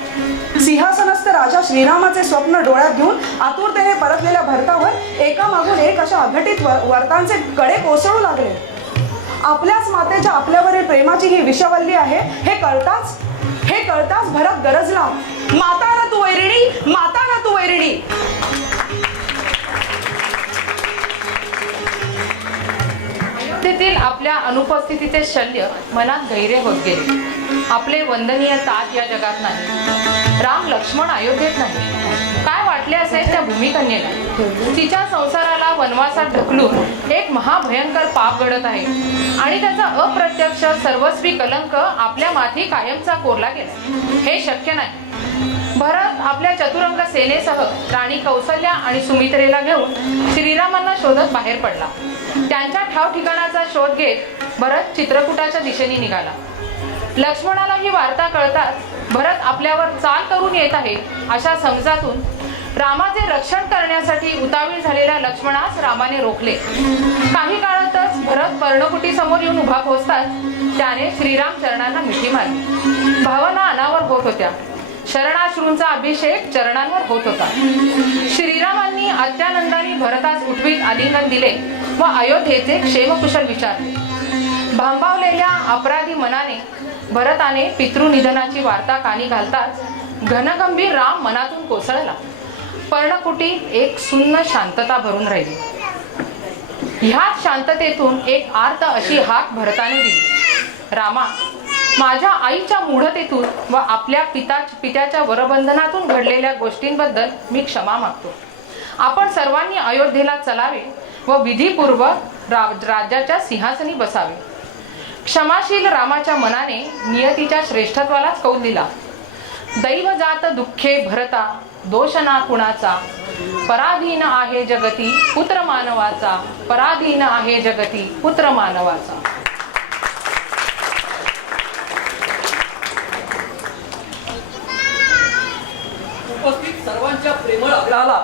सिंहासनस्थ राजा श्रीरामाचे स्वप्न डोळ्यात घेऊन आतुरतेने परतलेल्या भरतावर एकामागून एक अशा अघटित वर्तांचे कडे कोसळू लागले. आपल्याच मातेच्या आपल्यावरील प्रेमाची ही विषवल्ली आहे हे कळताच भरत गरजला. माता ना तू वैरिणी, माता ना तू वैरिणी. तेथील आपल्या अनुपस्थितीचे शल्य मनात गैरे होत गेले. आपले वंदनीय तात या जगात नाही. राम लक्ष्मण अयोध्येत नाही. काय वाटले असेल त्या भूमिकन्येला? तिच्या संसाराला वनवासात ढकलून एक महाभयंकर पाप घडत आहे आणि त्याचा अप्रत्यक्ष सर्वस्वी कलंक आपल्या माथी कायमचा कोरला गेला. हे शक्य नाही. भरत आपल्या चतुरंग सेनेसह राणी कौसल्या आणि सुमित्रेला घेऊन श्रीरामांना शोधत बाहेर पडला. त्यांच्या ठाव ठिकाणाचा शोध घेत भरत चित्रकूटाच्या दिशेने निघाला. लक्ष्मणाला ही वार्ता कळताच भरत आपल्यावर चाल करून येत आहे अशा समजातून रामाचे रक्षण करण्यासाठी उतावीळ झालेल्या लक्ष्मणास रामाने रोखले. काही काळातच भरत पर्णकुटी समोर येऊन उभा पोचताच त्याने श्रीराम चरणांना मिठी मारली. भावना अनावर होत होत्या. शरणाश्रूंचा अभिषेक चरणांवर होत होता. श्रीरामांनी अत्यानंदाने भरतास उठवीत आलिंगन दिले व अयोध्येचे क्षेमकुशल विचारले. भांबावलेल्या अपराधी मनाने भरताने पितृनिधनाची वार्ता कानी घालताच घनगंभीर राम मनातून कोसळला. पर्णकुटीत एक सुन्न शांतता भरून राहिली. ह्याच शांततेतून एक आर्त अशी हाक भरताने दिली. रामा, माझ्या आईच्या मूढतेतून व आपल्या पित्याच्या वरबंधनातून घडलेल्या गोष्टींबद्दल मी क्षमा मागतो. आपण सर्वांनी अयोध्येला चलावे व विधीपूर्वक राज्याच्या सिंहासनी बसावे. क्षमाशील रामाच्या मनाने नियतीच्या श्रेष्ठत्वालाच कौल दिला. दैव जात दुःखे भरता, दोष ना कुणाचा, पराधीन आहे जगती पुत्र मानवाचा, पराधीन आहे जगती पुत्र मानवाचा. उपस्थित सर्वांच्या प्रेमळ आग्रहाला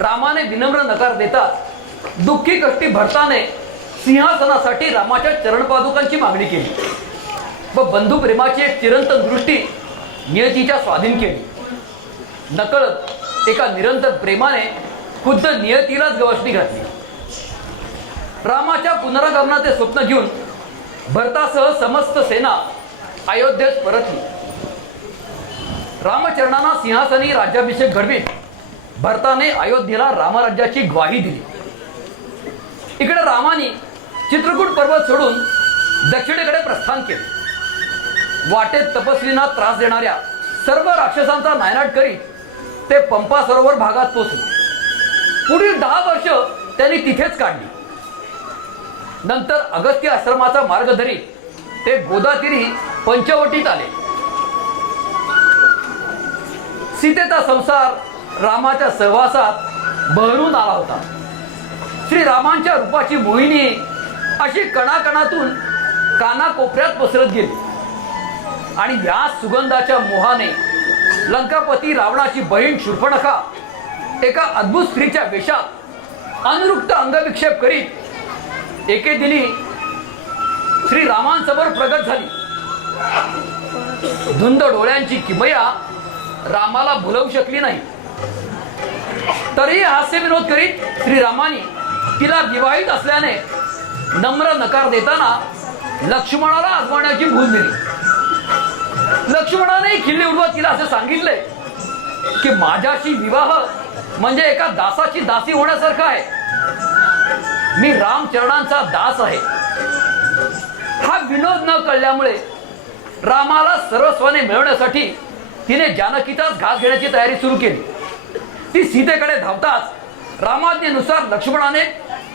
रामाने विनम्र नकार देतात दुःखी कष्टी भरताने सिंहासनासाठी रामाच्या चरणपादुकांची मागणी केली व बंधू प्रेमाची एक चिरंतन दृष्टी नियतीच्या स्वाधीन केली. नकळत एका निरंतर प्रेमाने खुद्द नियतीलाच गवसणी घातली. रामाच्या पुनरागमनाचे स्वप्न घेऊन भरतासह समस्त सेना अयोध्येत परतली. रामचरणांना सिंहासनी राज्याभिषेक घडवीत भरताने अयोध्येला रामराज्याची ग्वाही दिली. इकडे रामाने चित्रकूट पर्वत सोडून दक्षिणेकडे प्रस्थान केले. वाटेत तपस्वींना त्रास देणाऱ्या सर्व राक्षसांचा नायनाट करीत ते पंपा सरोवर भागात पोहोचले. पुढील 10 वर्ष त्यांनी तिथेच काढली. नंतर अगस्त्य आश्रमाचा मार्ग धरीत ते गोदातीरी पंचवटीत आले. सीतेचा संसार रामाच्या सहवासात बहरून आला होता. श्रीरामांच्या रूपाची मोहिनी अशी कणाकणातून कानाकोपऱ्यात पसरत गेली आणि या सुगंधाच्या मोहाने लंकापती रावणाची बहीण शूर्पणखा एका अद्भुत स्त्रीच्या वेशात अनुरुक्त अंगविक्षेप करीत एके दिनी श्रीरामांसमोर प्रगट झाली. धुंद डोळ्यांची किमया रामाला भुलवू शकली नाही. तरीही हास्य विनोद करीत श्रीरामानी तिला विवाहित असल्याने नम्र नकार देताना लक्ष्मणाला आजमावण्याची भूल दिली. लक्ष्मणाने खिल्ली उडवत तिला असे सांगितले की माझ्याशी विवाह म्हणजे एका दासाची दासी होण्यासारखं आहे. मी रामचरणांचा दास आहे. हा विनोद न कळल्यामुळे रामाला सर्वस्वाने मिळवण्यासाठी तिने जानकीचाच घास घेण्याची तयारी सुरू केली. ती सीतेकडे धावताच रामाज्ञेनुसार लक्ष्मणाने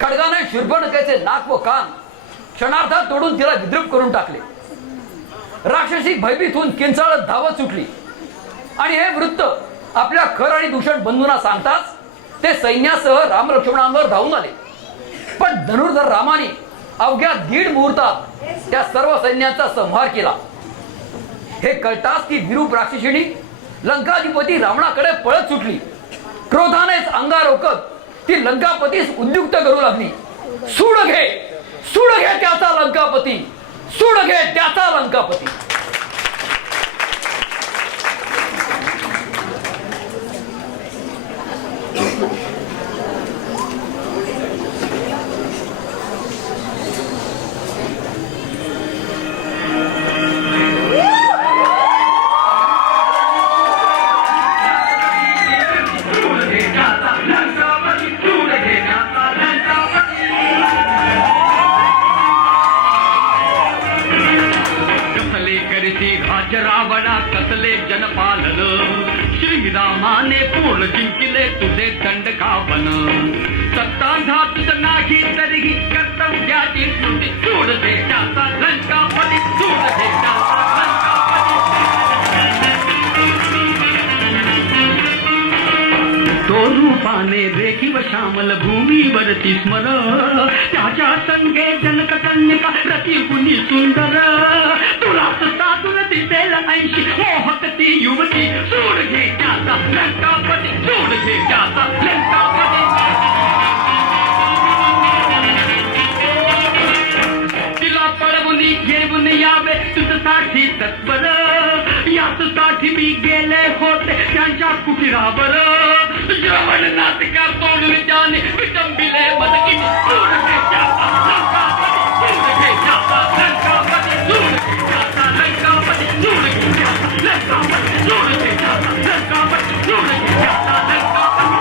खड्गाने शूर्पणखेचे नाक व कान क्षणार्धात तोडून तिला विद्रूप करून टाकले. राक्षसी भयभीत होऊन किंचाळत धावत सुटली आणि हे वृत्त आपल्या खर आणि दूषण बंधूंना सांगताच ते सैन्यासह राम लक्ष्मणांवर धावून आले. पण धनुर्धर रामाने अवघ्या 1.5 मुहूर्तात त्या सर्व सैन्यांचा संहार केला. हे कळताच ती विरूप राक्षसिणी लंकाधिपती रावणाकडे पळत सुटली. क्रोधानेच अंगार ओकत ती लंकापतीस उद्युक्त करू लागली. सूड घे त्याचा लंकापती, सूड घे त्याचा लंकापती. रावणा कसले जनपालन, श्रीरामाने पूर्ण जिंकले तुझे दंडकावन. सत्ताधातुक नाही तरीही कर्तव्याची स्तुती, सूड दे त्याचा लंकापती, सूड दे त्याचा लंकापती. तो रूपाने रेखीव श्यामल भूमीवरती स्मर, त्याच्या संगे जनककन्यका रती गुणी सुंदर. तुलाच साधून दिसेल 80 मोहक ती युवती, सूड घे त्याचा लंकापती, सूड घे त्याचा लंकापती. तिला पळवून घेऊन यावे तुझसाठी तत्पर, याचसाठी मी गेले होते त्यांच्या कुटिरावर. श्रवण नाटिका तोडून त्याने विटंबिले मदकिनी, सूड घे त्याचा लंकापती, सूड घे त्याचा लंकापती, सूड घे त्याचा लंकापती, सूड घे त्याचा लंकापती, सूड घे त्याचा लंकापती, सूड घे त्याचा लंकापती.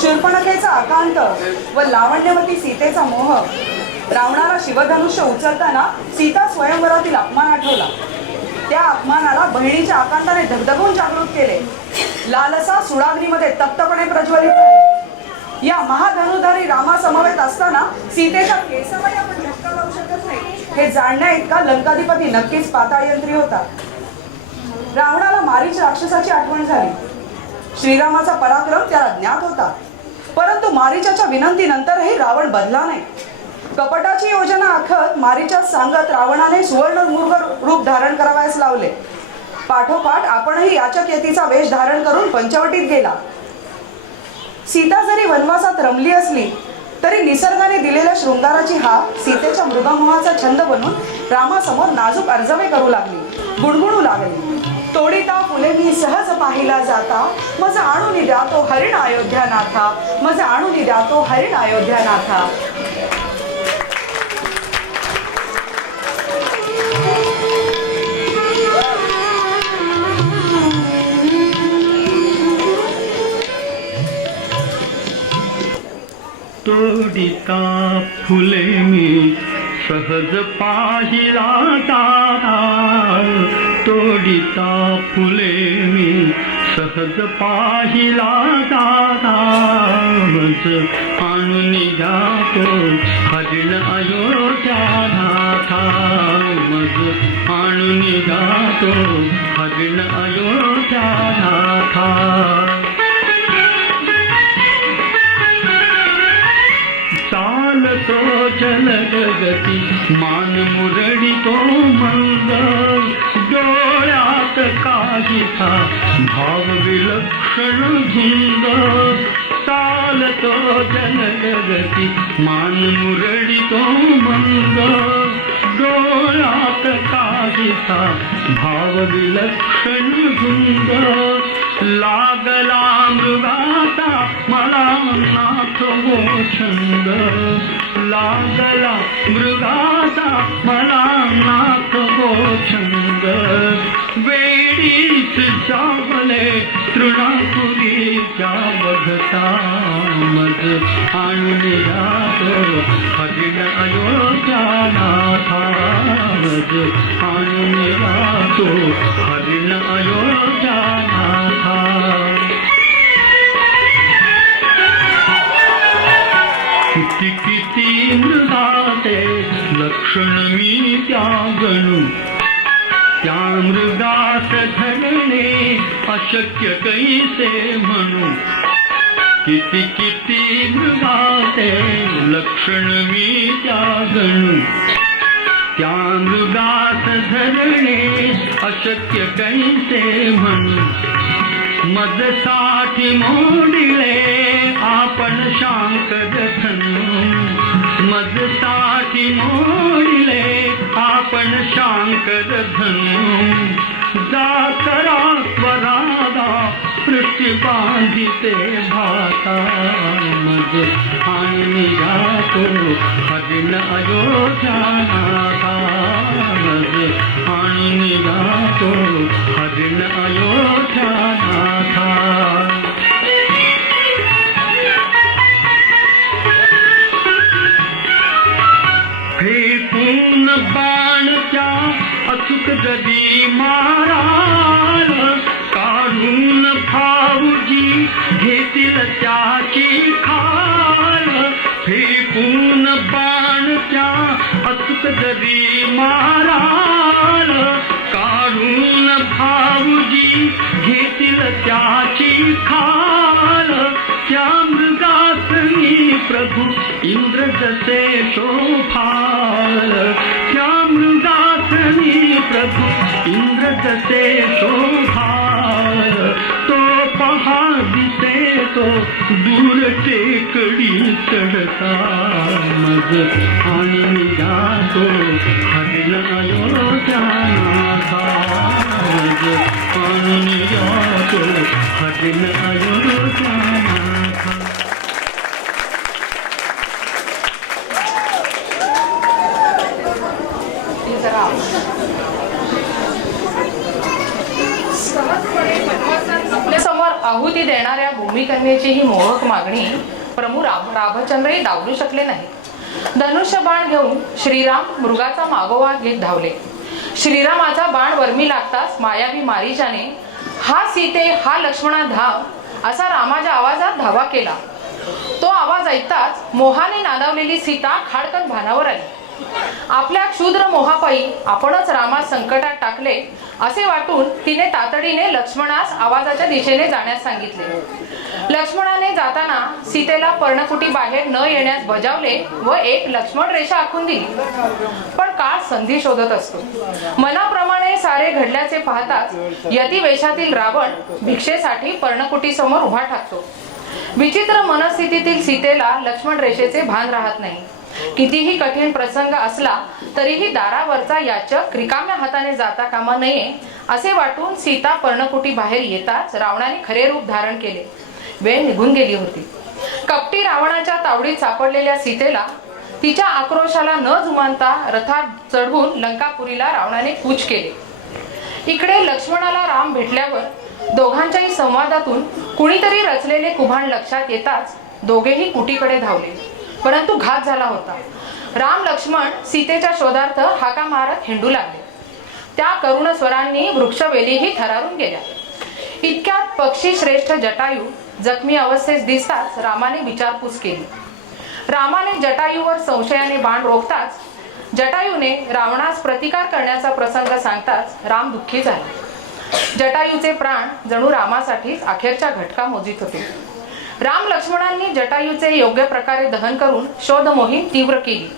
शूर्पणखेचा आकांत व लावण्यवती सीतेचा मोह, रावणाला शिवधनुष्य उचलताना सीता स्वयंवरातील अपमान आठवला. त्या अपमानाला बहिणीच्या आकांताने धगधगून जागृत केले. लालसा सुडाग्नीमध्ये तप्तपणे प्रज्वलित झाली. या महाधनुधारी रामासमवेत असताना सीतेच्या केसावर आपण धक्का लावू शकत नाही हे जाणण्या इतका लंकाधिपती नक्कीच पाताळयंत्री होता. रावणाला मारीच राक्षसाची आठवण झाली. श्रीरामाचा पराक्रम त्याला ज्ञात होता, परंतु मारीचाच्या विनंतीनंतरही रावण बदला नाही. कपटाची योजना आखत मारीच्या सांगत रावणाने सुवर्णमूर्ख रूप धारण करावयास लावले. पाठोपाठ आपणही याचक यतीचा वेश धारण करून पंचवटीत गेला. सीता जरी वनवासात रमली असली तरी निसर्गाने दिलेल्या शृंगाराची हाक सीतेच्या मृगमोहाचा छंद बनून रामासमोर नाजूक अर्जवे करू लागली, गुणगुणू लागली. तोडिता फुले मी सहज पाहिला जाता, मज आणून द्या तो हरिण अयोध्यानाथा, मज आणून द्या तो हरिण अयोध्यानाथा. तोडिता फुले मी सहज पाहिला तारा तोडिता फुले मी सहज पाहिला तारा मज आणून जातो हरिण अयोध्या नाथा मज आणून जातो हरिण अयोध्या नाथा चालतो जलगती मान मुरडी तो मंद डोळ्यात काहीसा भाव विलक्षण धुंद चालतो जलगती मान मुरडी तो मंद डोळ्यात काहीसा भाव विलक्षण धुंद लागला मृगाचा मला नाथ हो छंद लागला मृगाचा मला नाथ हो छंद वेडीच जावले तृणापुरीच्या बघता मज आणून जातो हरिण अयोध्या नाथा मज आणून जातो हरिण अयोध्या नाथा किती किती मृगाचे लक्षण मी त्या गणू त्या मृगास धरणे अशक्य कैसे म्हणू किती किती मृगाचे लक्षण मी त्या गणू त्या मृगास धरणे अशक्य कैसे म्हणू मजसाठी मोडिले आपण शांकर धनु मजसाठी मोडिले आपण शांकर धनु जाकरा स्वरादा पृष्ठी बांधिते भाता मज आणि जातो हरिण अयोध्या नाथा मज आणि जातो हरिण अयोध्या नाथा फेकून बाणच्या अचूक जदी माराल काढून भाऊजी घेतील त्याची खाल फेकून बाणच्या अचूक जदी माराल काढून भाऊजी घेतील त्याची खाल त्या मृगासनी प्रभू इंद्र जसे शोभाल त्या मृगासनी प्रभू इंद्र जसे शोभाल तो पहा दिसे तो दूर टेकडी चढता मज आणि जातो हरिण अयोध्या नाथा मज आणि जातो हरिण अयोध्या नाथा आपल्या समोर आहुती देणाऱ्या भूमिकन्येची ही मोहक मागणी प्रभू रामचंद्रही डावलू शकले नाही. धनुष्य बाण घेऊन श्रीराम मृगाचा मागोवा घेत धावले. श्रीरामाचा बाण वर्मी लागताच मायावी मारीचाने हा सीते हा लक्ष्मणा धाव असा रामाच्या आवाजात धावा केला. तो आवाज ऐकताच मोहाने नादावलेली सीता खाडकन भानावर आली. आपल्या क्षुद्र मोहापायी आपणच रामास संकटात टाकले असे वाटून तिने तातडीने लक्ष्मणास आवाजाच्या दिशेने जाण्यास सांगितले. लक्ष्मणाने जाताना सीतेला पर्णकुटी बाहेर न येण्यास बजावले व एक लक्ष्मण रेषा आखून दिली. पण काळ संधी शोधत असतो. मनाप्रमाणे सारे घडल्याचे पाहताच यतिवेशातील रावण भिक्षेसाठी पर्णकुटी समोर उभा ठाकतो. विचित्र मनस्थितीतील सीतेला लक्ष्मण रेषेचे भान राहत नाही. कितीही कठीण प्रसंग असला तरीही दारावरचा याचक रिकाम्या हाताने जाता कामा नये असे वाटून सीता पर्णकुटी बाहेर येताच रावणाने खरे रूप धारण केले. वेळ निघून गेली होती. कपटी रावणाच्या तावडीत सापडलेल्या सीतेला तिच्या आक्रोशाला न जुमानता रथात चढवून लंकापुरीला रावणाने कूच केले. इकडे लक्ष्मणाला राम भेटल्यावर दोघांच्याही संवादातून कुणीतरी रचलेले कुभांड लक्षात येताच दोघेही कुटीकडे धावले. परंतु घात झाला होता. राम लक्ष्मण सीतेच्या शोधार्थ हाका मारत हिंडू लागले. त्या करुण स्वरांनी वृक्षवेलीही थरारून गेल्या. इतक्यात पक्षी श्रेष्ठ जटायू जखमी अवस्थेत दिसताच रामाने विचारपूस केली. रामाने जटायूवर संशयाने बाण रोखताच जटायूने रावणास प्रतिकार करण्याचा प्रसंग सांगताच राम दुःखी झाला. जटायूचे प्राण जणू रामासाठीच अखेरच्या घटका मोजित होते. राम लक्ष्मणांनी जटायूचे योग्य प्रकारे दहन करून शोध मोहीम तीव्र केली.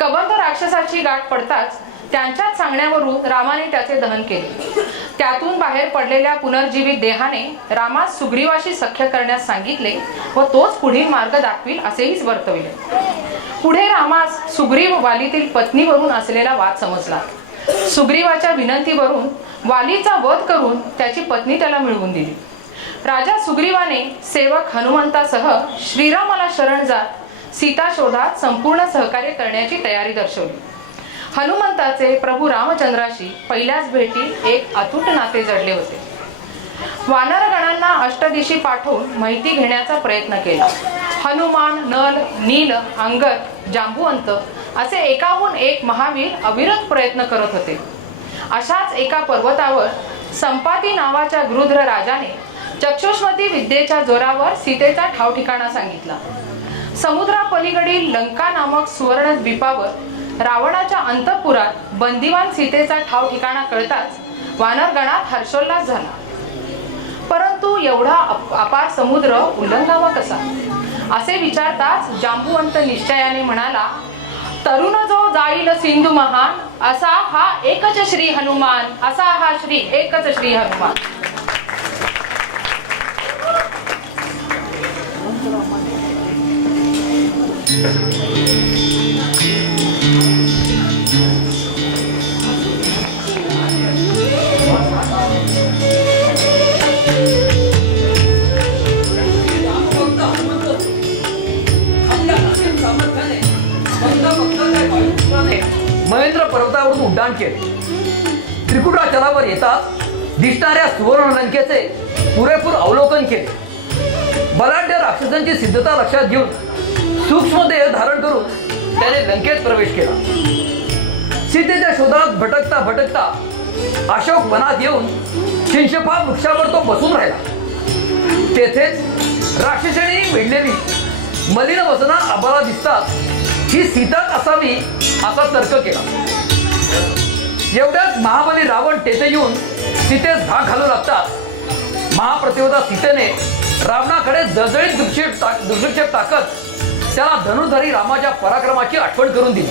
कबंध राक्षसाची गाठ पडताच त्यांच्याच सांगण्यावरून रामाने त्याचे दहन केले. त्यातून बाहेर पडलेल्या पुनर्जीवित देहाने रामास सुग्रीवाशी सख्य करण्यास सांगितले व तोच पुढील मार्ग दाखवील असेही वर्तविले. पुढे रामास सुग्रीव वालीतील पत्नीवरून असलेला वाद समजला. सुग्रीवाच्या विनंतीवरून वालीचा वध करून त्याची पत्नी त्याला मिळवून दिली. राजा सुग्रीवाने सेवक हनुमंतासह श्रीरामाला शरण जात सीता शोधात संपूर्ण सहकार्य करण्याची तयारी दर्शवली. हनुमंताचे प्रभू रामचंद्राशी पहिल्याच भेटी एक अतूट नाते जडले होते. वानरगणांना अष्टदिशी पाठवून माहिती घेण्याचा प्रयत्न केला. हनुमान, नल, नील, अंगद, जांबुवंत असे एकाहून एक महावीर अविरत प्रयत्न करत होते. अशाच एका पर्वतावर संपाती नावाच्या गृध्र राजाने चक्षुष्मती विद्येच्या जोरावर सीतेचा ठाव ठिकाणा सांगितला. समुद्रापलीकडील लंका नामक सुवर्ण द्वीपावर रावणाच्या अंतःपुरात बंदिवान सीतेचा ठाव ठिकाणा कळताच वानरगणात हर्षोल्लास झाला. परंतु एवढा अपार समुद्र उल्लंघावा कसा असे विचारताच जांबुवंत निश्चयाने म्हणाला, तरुण जो जाईल सिंधू महान असा हा एकच श्री हनुमान, असा हा श्री एकच श्री हनुमान. महेंद्र पर्वतावरून उड्डाण केले. त्रिकुटाचलावर येताच दिसणाऱ्या सुवर्ण लंकेचे पुरेपूर अवलोकन केले. बलाढ्य राक्षसांची सिद्धता लक्षात घेऊन सूक्ष्म देह धारण करून त्याने लंकेत प्रवेश केला. सीतेच्या शोधात भटकता भटकता अशोक वनात येऊन चिंशपा वृक्षावर तो बसून राहिला. तेथेच राक्षसांनी वेढलेली मलिन वसना आबाला दिसतात ही सीताच असावी असा तर्क केला. एवढ्याच महाबली रावण तेथे येऊन सीतेस धाक घालू लागतात महाप्रतिवदा सीतेने रावणाकडे जळजळीत दुर्लक्षेप टाकत त्याला धनुर्धारी रामाच्या पराक्रमाची आठवण करून दिली.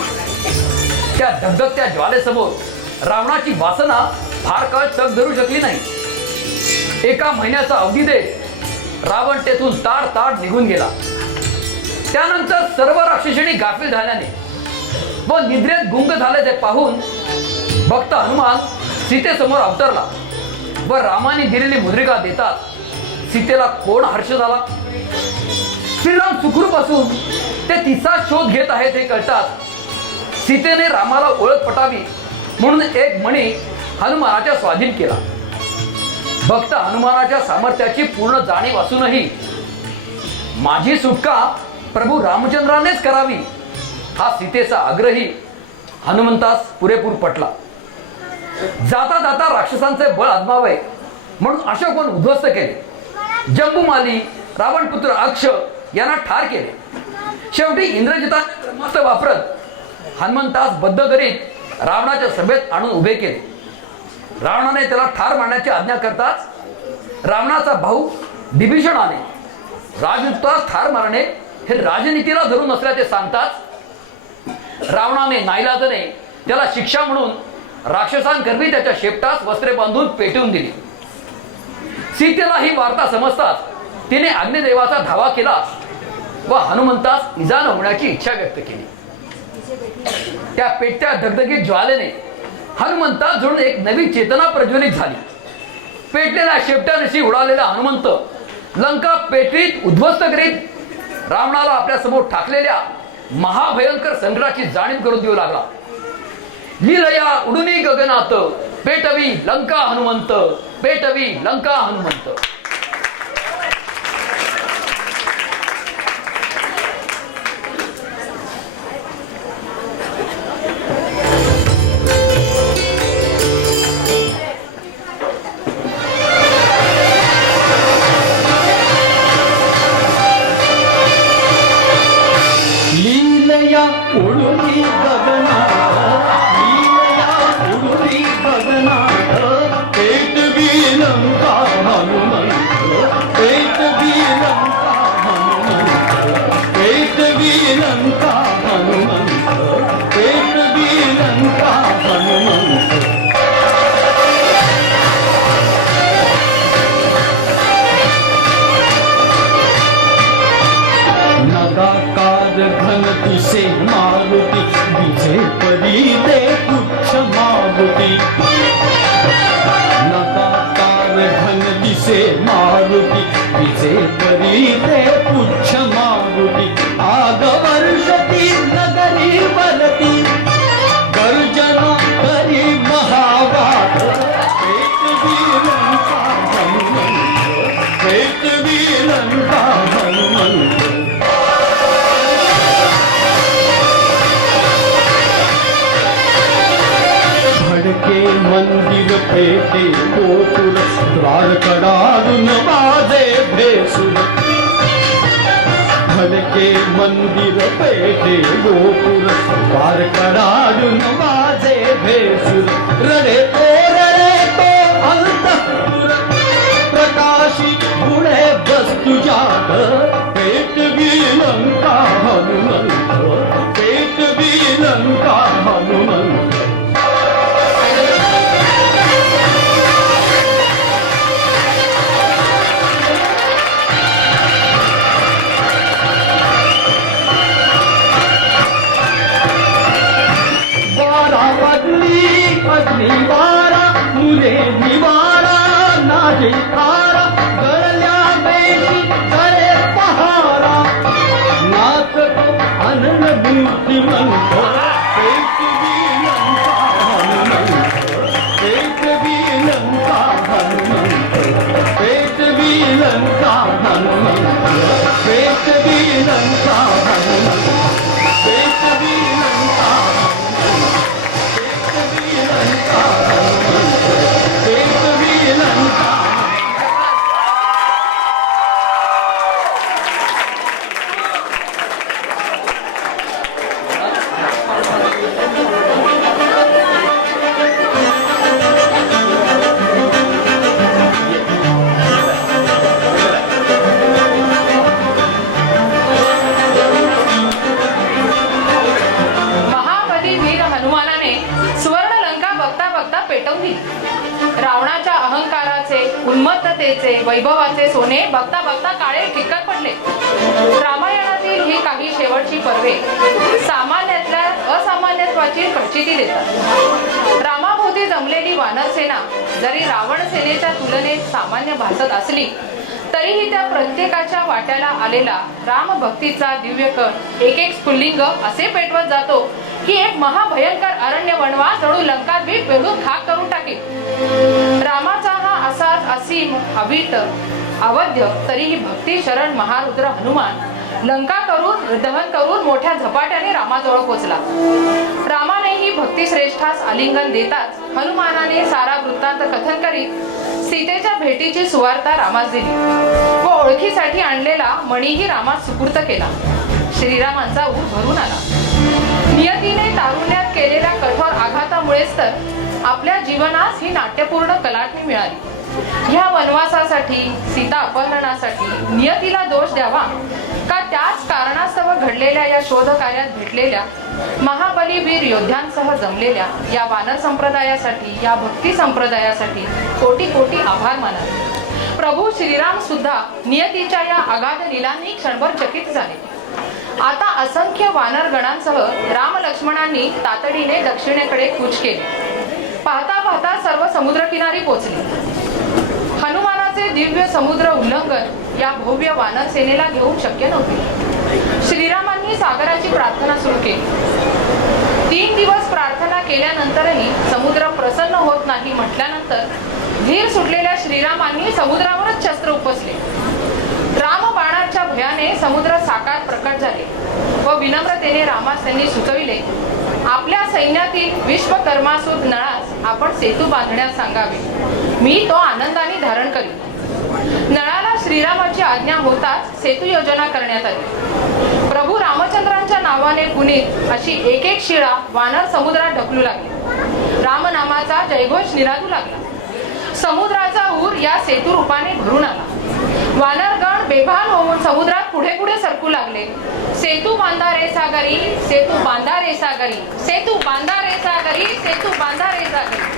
त्या धगधगत्या ज्वालेसमोर रावणाची वासना फार काळ तग धरू शकली नाही. एका महिन्याचा अवधी देत रावण तेथून ताड ताड निघून गेला. त्यानंतर सर्व राक्षसांनी गाफील झाल्याने व निद्रेत गुंग झाल्याचे पाहून भक्त हनुमान सीतेसमोर अवतरला व रामाने दिलेली मुद्रिका देतात सीतेला कोण हर्ष झाला. श्रीराम सुखरूप असून ते तिचा शोध घेत आहेत हे कळतात सीतेने रामाला ओळख पटावी म्हणून एक मणी हनुमानाच्या स्वाधीन केला. भक्त हनुमानाच्या सामर्थ्याची पूर्ण जाणीव असूनही माझी सुटका प्रभू रामचंद्रानेच करावी हा सीतेचा आग्रही हनुमंतास पुरेपूर पटला. जाता जाता राक्षसांचे बळ आजमावे म्हणून अशोक वन उद्ध्वस्त केले. जंबुमाली, रावणपुत्र अक्ष यांना ठार केले. शेवटी इंद्रजिताने ब्रह्मास्त्र वापरत हनुमंतास बद्ध करीत रावणाच्या सभेत आणून उभे केले. रावणाने त्याला ठार मारण्याची आज्ञा करताच रावणाचा भाऊ विभीषणाने राजदूतास ठार मारणे हे राजनीतीला धरून असल्याचे सांगताच रावणाने नाईलाजाने त्याला शिक्षा म्हणून राक्षसांकरवी त्याच्या शेपटास वस्त्रे बांधून पेटवून दिली. सीतेला ही वार्ता समजताच तिने अग्निदेवाचा धावा केला व हनुमंतास इजा न होण्याची इच्छा व्यक्त केली. त्या पेटत्या धगधगीत ज्वालेने हनुमंतास जोडून एक नवी चेतना प्रज्वलित झाली. पेटलेल्या शेपट्यानिशी उडालेला हनुमंत लंका पेटवीत उद्ध्वस्त करीत रावणाला आपल्या समोर ठाकलेल्या महाभयंकर संकटाची जाणीव करून देऊ लागला. लीलया उडुनी गगनात पेटवी लंका हनुमंत, पेटवी लंका हनुमंत. गगनात लीलया उडुनी गगनात पेटवी लंका हनुमंत पेटवी लंका हनुमंत पेटवी लंका हनुमंत पेटवी लंका हनुमंत नगाकार घन दिसे मारुती विजे परी दे पुच्छ मारुती नगाकार घन दिसे मारुती विजे परी दे पुच्छ मारुती आग वर्षती नगरी वरती गर्जना करी महावाद पेटवी लंका हनुमंत पेटवी लंका हनुमंत भडके मंदिर पेटे गोपुर द्वार कडारून वाजे भेसूर भडके मंदिर पेटे गोपुर द्वार कडारून वाजे भेसूर रडे तो अंतःपुर प्रकाशी पुढे वस्तुजात पेटवी लंका हनुमंत पेटवी लंका हनुमंत निवारा मुले निवारा नाजे तारा गळल्या बेशी करे पहारा नाच अनन मूर्ती मंत पेटवी लंका हनुमंत पेटवी लंका हनुमंत पेटवी लंका हनुमंत पेटवी लंका हनुमंत पेटवी लंका रावणाच्या अहंकाराचे उन्मत्ततेचे वैभवाचे सोने बघता बघता काळे ठिक्कर पडले. रामायणातील ही काही शेवटची पर्वे सामान्यातल्या असामान्यत्वाची प्रचिती देतात. रामाभोवती जमलेली वानरसेना जरी रावण सेनेच्या तुलनेत सामान्य भासत असली तरीही त्या प्रत्येकाच्या वाट्याला आलेला रामभक्तीचा दिव्य कण एक एक स्फुल्लिंग असे पेटवत जातो की एक महाभयंकर अरण्य वणवा जणू लंकाद्वीप वेधून खाक करून टाकेल. रामाचा हा असाच असीम अविट अवध्य तरीही भक्ती शरण महारुद्र हनुमान लंका करून दहन करून मोठ्या झपाट्याने रामाजवळ पोचला. रामाने ही भक्ती श्रेष्ठास आलिंगन देताच हनुमानाने सारा वृत्तांत कथन करीत सीतेच्या भेटीची सुवार्ता रामास दिली व ओळखीसाठी आणलेला मणीही रामास सुपूर्त केला. श्रीरामांचा ऊर भरून आला. नियतीने तारुण्यात केलेल्या कठोर आघातामुळेच तर आपल्या जीवनास ही नाट्यपूर्ण कलाटणी मिळाली. ह्या वनवासासाठी सीता अपहरणासाठी नियतीला दोष द्यावा का त्याच कारणास्तव घडलेल्या या शोध कार्यात भेटलेल्या महाबली वीर योद्ध्यांसह जमलेल्या या वानर संप्रदायासाठी या भक्ती संप्रदायासाठी कोटी कोटी आभार मानावे. प्रभू श्रीराम सुद्धा नियतीच्या या अगाध लीलांनी क्षणभर चकित झाले. आता असंख्य वानर गणांसह राम लक्ष्मणांनी तातडीने दक्षिणेकडे कूच केले. पाहता पाहता सर्व समुद्रकिनारी पोचले. हनुमानाचे दिव्य समुद्र उल्लंघन या भव्य वानर सेनेला घेऊन शक्य नव्हते. श्रीरामांनी सागराची प्रार्थना सुरू केली. 3 दिवस प्रार्थना केल्यानंतरही समुद्र प्रसन्न होत नाही म्हटल्यानंतर धीर सुटलेल्या श्रीरामांनी समुद्रावरच शस्त्र उपसले. रामबाणाच्या भयाने समुद्र साकार प्रकट झाले व विनम्रतेने रामास त्यांनी सुचविले, आपल्या सैन्यातील विश्वकर्मासूत नळास आपण सेतू बांधण्यास सांगावे. मी तो आनंदाने धारण करीन. नळाला श्रीरामाची आज्ञा होताच सेतू योजना करण्यात आली. प्रभू रामचंद्रांच्या नावाने पुनीत अशी एक एक शिळा वानर समुद्रात ढकलू लागली. रामनामाचा जयघोष निनादू लागला. समुद्राचा ऊर या सेतू रूपाने भरून आला. वानरगण बेभान होऊन समुद्रात पुढे पुढे सरकू लागले. सेतू बांधा रे सागरी, सेतू बांधा रे सागरी, सेतू बांधा रे सागरी, सेतू बांधा रे सागरी.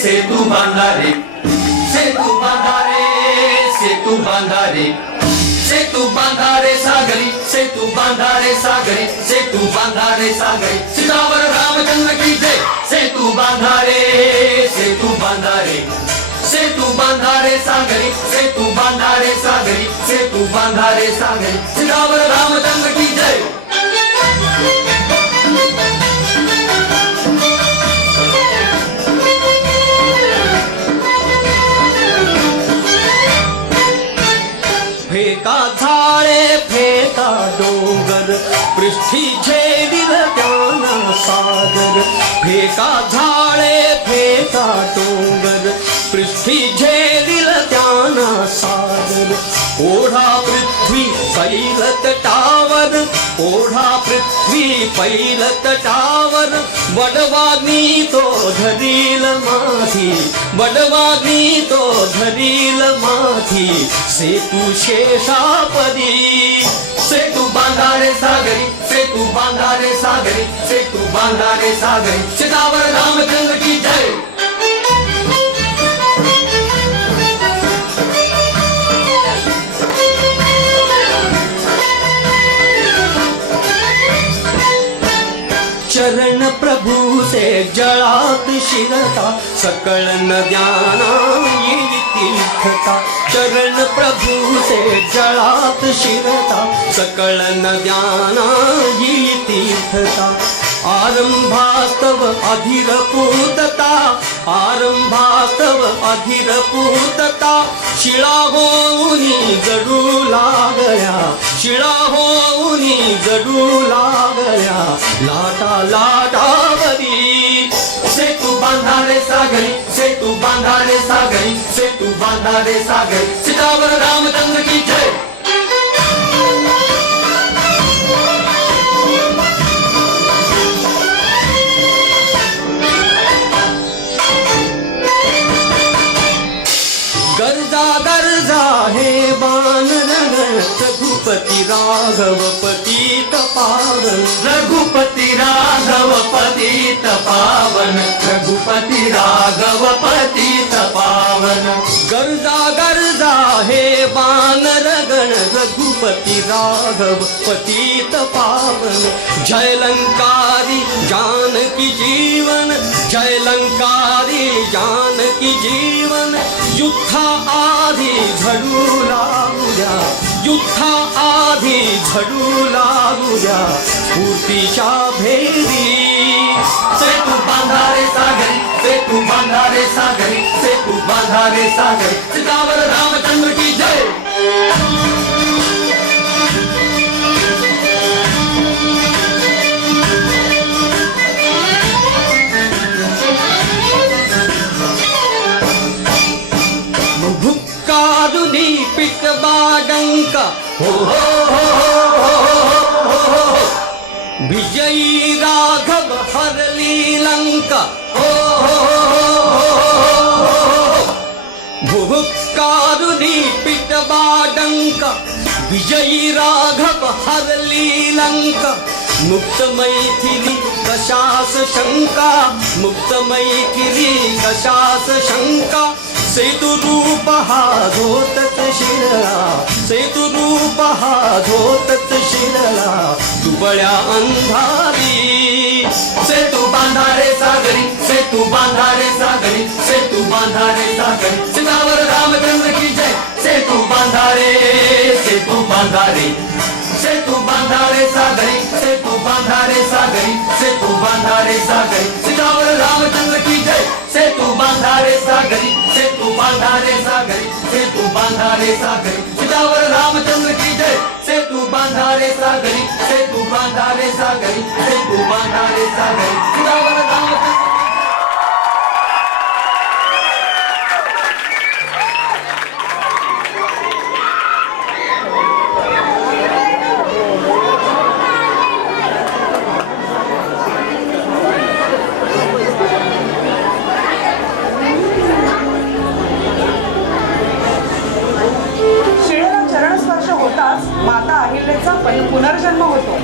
सेतू बांधारे, सेतू बांधारे, सेतू बांधारे, सेतू बांधारे सागरी, सेतू बांधारे सागरी, सेतू बांधारे सागरी, सीतावर रामचंद्र की जय. सेतू बांधारे, सेतू बांधारे, सेतू बांधारे सागरी, सेतू बांधारे सागरी, सेतू बांधारे सागरी, सीतावर रामचंद्र की जय. फेका झाळे फेका डोंगर, पृथ्वी झेलिल त्याना सागर. फेका झाळे फेका डोंगर, पृथ्वी झेलिल त्याना सागर. ओढा पृथ्वी पैल तटावर, ओढा पृथ्वी पैल तटावर. बडवानी तो धरील माथी, बडवानी तो धरील माथी. सेतू शेषापदी, सेतू बांधारे सागरी, सेतू बांधारे सागरी, सेतू बांधारे सागरी, सीतावर रामचंद्र की जय. चरण प्रभु से जळात शिरता, सकळ नद्याना येई तीर्थता. चरण प्रभु से जळात शिरता, सकळ नद्याना येई तीर्थता. आरंभास्तव अधीर पूतता, आरंभास्तव अधीर पूतता. शिळा होऊनी जडू लागल्या, शिळा होऊनी जडू लागल्या. लाटा लाटावरी, सेतू बांधारे सागरी, सेतू बांधारे सागरी, सेतू बांधारे सागरी, सीतावर रामचंद्र की जय. गर्जा गर्जा हे बानरगण, रघुपती राघव पतित पावन. रघुपती राघव पतित पावन, रघुपती राघव पतित पावन. गर्जा गर्जा हे बानरगण, रघुपती राघव पतित पावन. जय लंकारी जानकी जीवन, जय लंकारी जानकी जीवन. युद्धा आधी झडू लागूया, युद्धा आधी झडू लागूया. स्फूर्तीच्या भेदी, सेतू बांधारे सागरी, सेतू बांधारे सागरी, सेतू बांधारे सागरी, सीतावर रामचंद्र की जय. भुक्कारुनी पिक बाडंका, हो हो हो हो हो हो हो. विजयी राघव हरली लंका, हो हो हो हो हो. भुक्कारुनी पिक बाडंका, विजयी राघव हरली लंका. मुक्त मैथिली कशास शंका, मुक्त मैथिली कशास शंका. सेतु रूप हा धोतच शिरला, सेतु रूप हा धोतच शिरला. दुबळ्या अंधारी, सेतू बांधारे सागरी, सेतू बांधारे सागरी, सेतू बांधारे सागरी, सीतावर रामचंद्र की जय. सेतू बांधारे, सेतू बांधारे, सेतू बांधारे सागरी, सेतू बांधारे सागरी, सेतू बांधा रे सागरी सितावर रामचंद्र की जय सेतु बांधा रे सागरी सेतु बांधा रे सागरी सेतु बांधा रे सागरी सितावर रामचंद्र की जय सेतु बांधा रे सागरी सेतु बांधा रे सागरी सेतु बांधा रे सागरी सितावर रामचंद्र माता अहिल्याचा पुनर्जन्म होतो.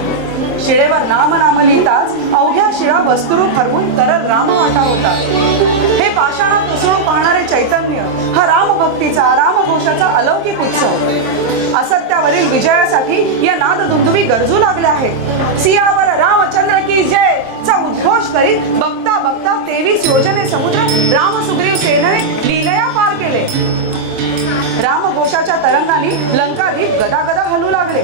शिळेवर नाम लिहिताच अवघ्या शिळा वस्तुरूप हरवून तरल राम वाटा होता. हे पाषाणात उसळून पाहणारे चैतन्य हा रामभक्तीचा रामघोषाचा अलौकिक उत्सव. असत्यावरील विजयासाठी या नाददुंदुभी गरजू लागल्या आहेत. सियावर रामचंद्र की जय चा उद्घोष करीत बघता बघता 23 योजने समुद्र राम सुग्रीव सेनेने लीलया पार केले. रामघोषाच्या तरंगाने लंकाधीश गदागदा हलू लागले.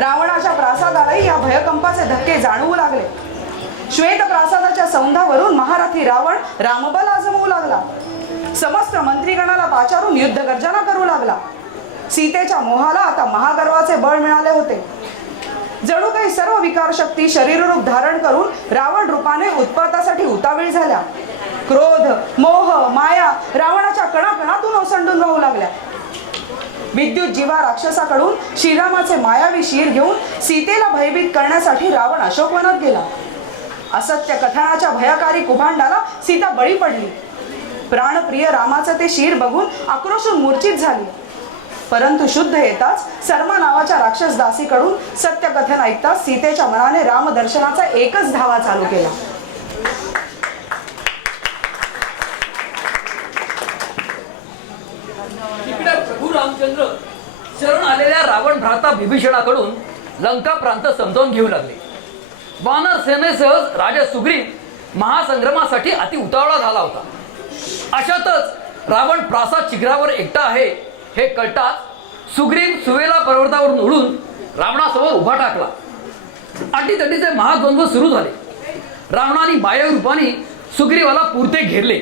रावणाच्या प्रासादालाही या भयकंपाचे धक्के जाणवू लागले. श्वेत प्रासादाच्या सौंधावरून महारथी रावण रामबल आजमवू लागला. समस्त मंत्रीगणाला पाचारून युद्ध गर्जना करू लागला. सीतेच्या मोहाला आता महागर्वाचे बळ मिळाले होते. जणू काही सर्व विकार शक्ती शरीररूप धारण करून रावण रूपाने उत्पातासाठी उतावीळ झाल्या. क्रोध, मोह, माया रावणाच्या कणाकणातून ओसंडून वाहू लागल्या. विद्युत जीवा राक्षसाकडून श्रीरामाचे मायावी शीर घेऊन सीतेला भयभीत करण्यासाठी रावण अशोकवनात गेला. असत्य कथनाच्या भयकारी कुभांडाला सीता बळी पडली. प्राणप्रिय रामाचे ते शीर बघून आक्रोशून मूर्छित झाली. परंतु शुद्ध येताच सरमा नावाच्या राक्षस दासीकडून सत्यकथन ऐकताच सीतेच्या मनाने रामदर्शनाचा एकच धावा चालू केला. प्रभू रामचंद्र शरण आलेल्या रावण भ्राता विभीषणाकडून लंका प्रांत समजावून घेऊ लागले. वानर सेनेसह राजा सुग्रीव महासंग्रामासाठी अति उतावळा झाला होता. अशातच रावण प्रासाद शिखरावर एकटा आहे हे कळताच सुग्रीव सुवेला पर्वतावरून उडून रावणासमोर उभा टाकला. अटीतटीचे महाद्वंद्व सुरू झाले. रावणाने मायावी रूपाने सुग्रीवाला पुरते घेरले.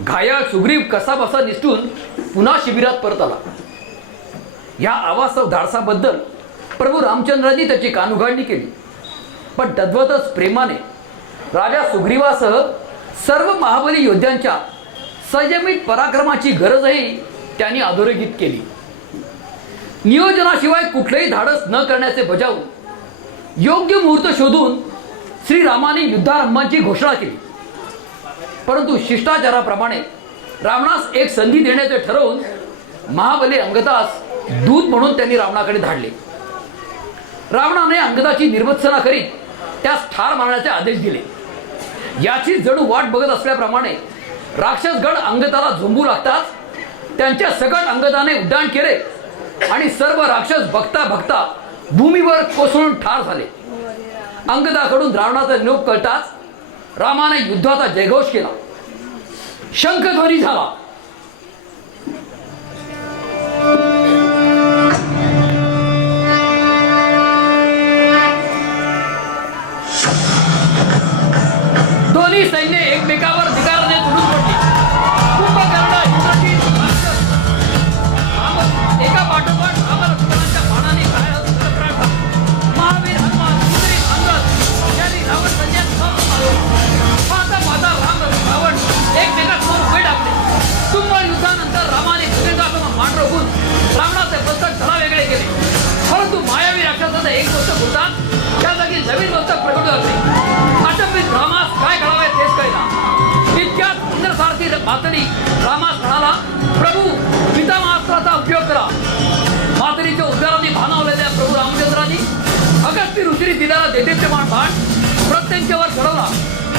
घायाळ सुग्रीव कसा बसा निसटून पुन्हा शिबिरात परत आला. या अवास्तव धाडसाबद्दल प्रभू रामचंद्रांनी त्याची कानउघाडणी केली. पण तद्वतच प्रेमाने राजा सुग्रीवासह सर्व महाबली योद्ध्यांच्या संयमित पराक्रमाची गरजही त्यांनी अधोरेखित केली. नियोजनाशिवाय कुठलेही धाडस न करण्याचे बजावून योग्य मुहूर्त शोधून श्रीरामाने युद्धारंभाची घोषणा केली. परंतु शिष्टाचाराप्रमाणे रावणास एक संधी देण्याचे ठरवून महाबली अंगदास दूत म्हणून त्यांनी रावणाकडे धाडले. रावणाने अंगदाची निर्वत्सना करीत त्यास ठार मारण्याचे आदेश दिले. याची जणू वाट बघत असल्याप्रमाणे राक्षसगण अंगदाला झोंबू लागताच त्यांच्या सकट अंगदाने उड्डाण केले आणि सर्व राक्षस बघता बघता भूमीवर कोसळून ठार झाले. अंगदाकडून रावणाचा निरोप कळताच रामाने युद्धाचा जयघोष केला. शंखध्वनी झाला. दोन्ही सैन्य एकमेकावर धिक्काराने तुडून पडली. कुंभकर्ण, इंद्रजित, एका पाठोपाठ रामलक्ष्मणांच्या बाणाने महावीर हनुमान सुग्रीव अंगद यांनी रावण सैन्यात पाहता पाहता रावण एकमेकांसमोर उभे टाकले. तुंबळ युद्धानंतर रामाने भुजंगासमोर मान रोखून रावणाचे मस्तक धडा वेगळे केले. परंतु मायावी राक्षसाचे एक मस्तक होतात त्या जागी नवीन मस्तक प्रकट झाले. अचंबित रामास काय करावे तेच कळेना. इतक्यात इंद्रसारथी मातरी रामास म्हणाला, प्रभू पितामहास्त्राचा उपयोग करा. मातरीच्या उद्गाराने भानावलेल्या प्रभू रामचंद्रांनी अगस्ती ऋषीने दिलेला देदीप्यमान बाण प्रत्यंच्यावर चढवला.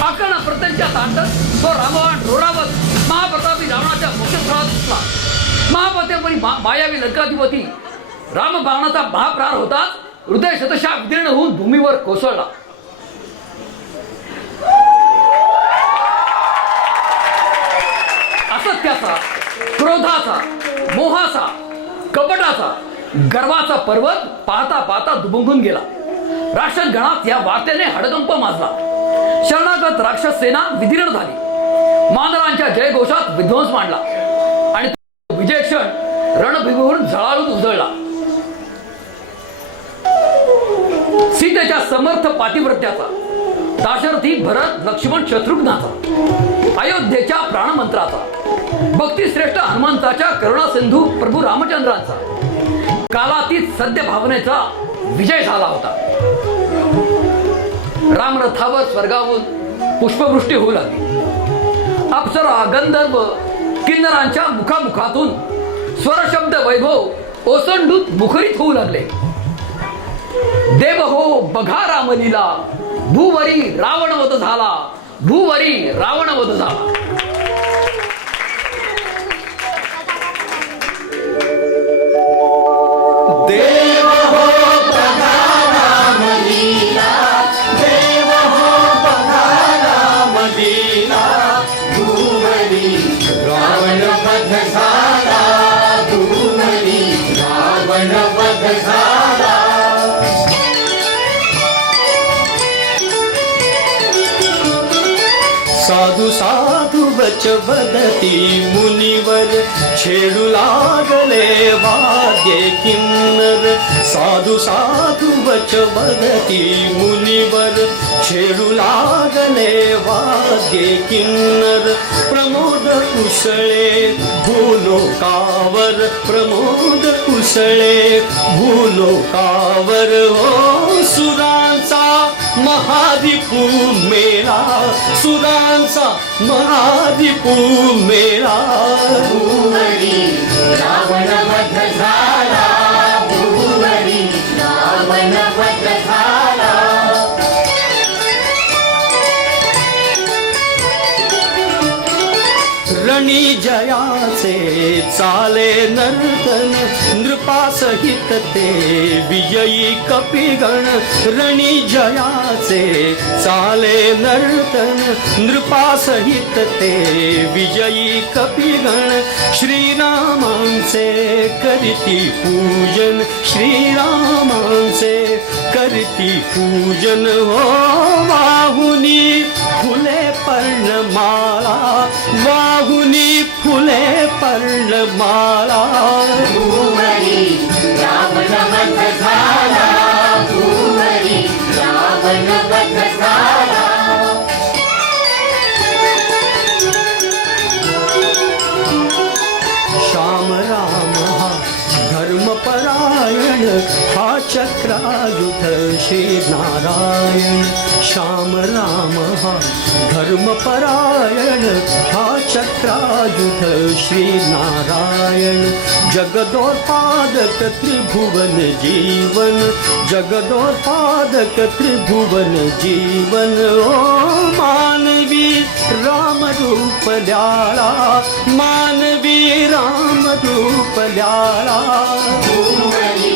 आकर्ण प्रत्यंच्या तांडत तो रामबाण रोडावत महाप्रतापी रावणाच्या मोक्षस्थळात घुसला. महापत्यापरी मायावी लंकाधिपती रामबाणाचा महाप्रहार होताच हृदय शतशः विदीर्ण होऊन भूमीवर कोसळला. असत्याचा, क्रोधाचा, मोहाचा, कपटाचा, गर्वाचा पर्वत पाहता पाहता दुभंगून गेला. राक्षसगणात या वार्तेने हडकंप माजला. शरणागत राक्षस सेना विदीर्ण झाली. मानरांच्या जयघोषात विध्वंस मांडला आणि तो विजय क्षण रणभूमीवरून झळाळून उजळला. सीतेच्या समर्थ पातिव्रत्याचा, दाशरथी भरत लक्ष्मण शत्रुघ्नाचा, अयोध्येच्या प्राणमंत्राचा, भक्तिश्रेष्ठ हनुमंताच्या करुणा सिंधू प्रभू रामचंद्रांचा, कालातीत सद्य भावनेचा विजय झाला होता. रामरथावर स्वर्गावरून पुष्पवृष्टी होऊ लागली. अप्सरा, गंधर्व, किन्नरांच्या मुखामुखातून स्वरशब्द वैभव ओसंडूत मुखरित होऊ लागले. देव हो बघा रामलीला, भूवरी रावणवध झाला, भूवरी रावणवध झाला. देव हो बघा रामलीला, देव हो बघा रामलीला, भूवरी रावणवध झाला, भूवरी रावणवध झाला. साधू साधू वच वदती मुनिवर, छेडू लागले वाद्ये किन्नर. साधू साधू वच वदती मुनिवर, छेडू लागले वाद्ये किन्नर. प्रमोद उसळे भूलोकावर, प्रमोद उसळे भूलोकावर. हो सुरांचा महादीपू मेला, सुरांचा महादीपू मेला. भूवरी रावणवध झाला, भूवरी रावणवध झाला. रणी जयाचे चाले नर्तन, नृपासहित ते विजयी कपिगण. रणी जयाचे चाले नर्तन, नृपासहित ते विजयी कपिगण. श्रीरामांचे करीती पूजन, श्रीरामांचे करीती पूजन. हो वाहुनी फुले पर्णमाला, वाहुनी फुले पर्णमाला. भूवरी रावणवध झाला, भूवरी रावणवध झाला. श्याम राम हा धर्मपरायण, हा चक्रायुध श्री नारायण. श्याम राम हा धर्मपरायण, हा चक्रायुध श्री नारायण. जगदोत्पादक त्रिभुवन जीवन, जगदोत्पादक त्रिभुवन जीवन. ओ मानवी राम रूप ल्याला, मानवी राम रूप ल्याला. भूवरी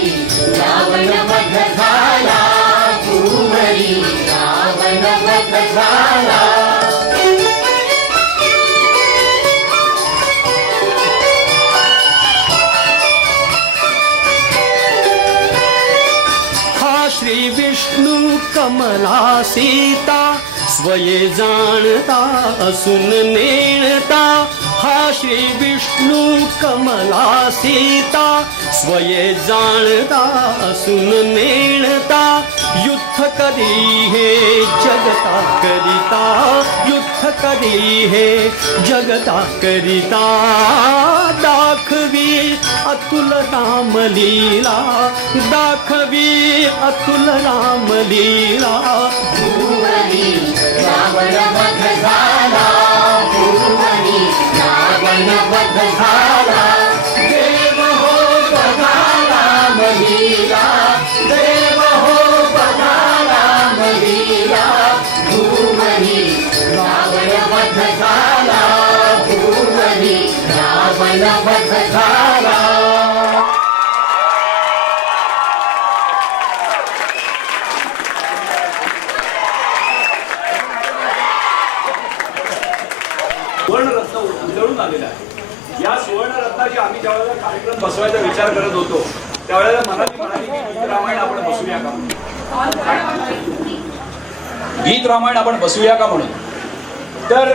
रावणवध झाला, भूवरी रावणवध झाला. हा श्री विष्णू कमला सीता, स्वये जाणता असून नेणता. हा श्री विष्णू कमला सीता, स्वये जाणता असून नेणता. युद्ध करी हे जगता करिता, युद्ध करी हे जगता करिता. दाखवी अतुल रामलीला, दाखवी अतुल रामलीला. भूवरी रावणवध झाला, भूवरी रावणवध झाला. देव हो बघा रामलीला, देव हो बघा रामलीला. भूवरी रावणवध झाला, भूवरी रावणवध झाला. सुवर्णरत्न उजळून आलेला आहे. या सुवर्णरत्नाची आम्ही ज्यावेळेला कार्यक्रम बसवायचा विचार करत होतो त्यावेळेला मनाली म्हणाली की रामायण आपण बसूया का. गीत रामायण आपण बसवूया का म्हणून. तर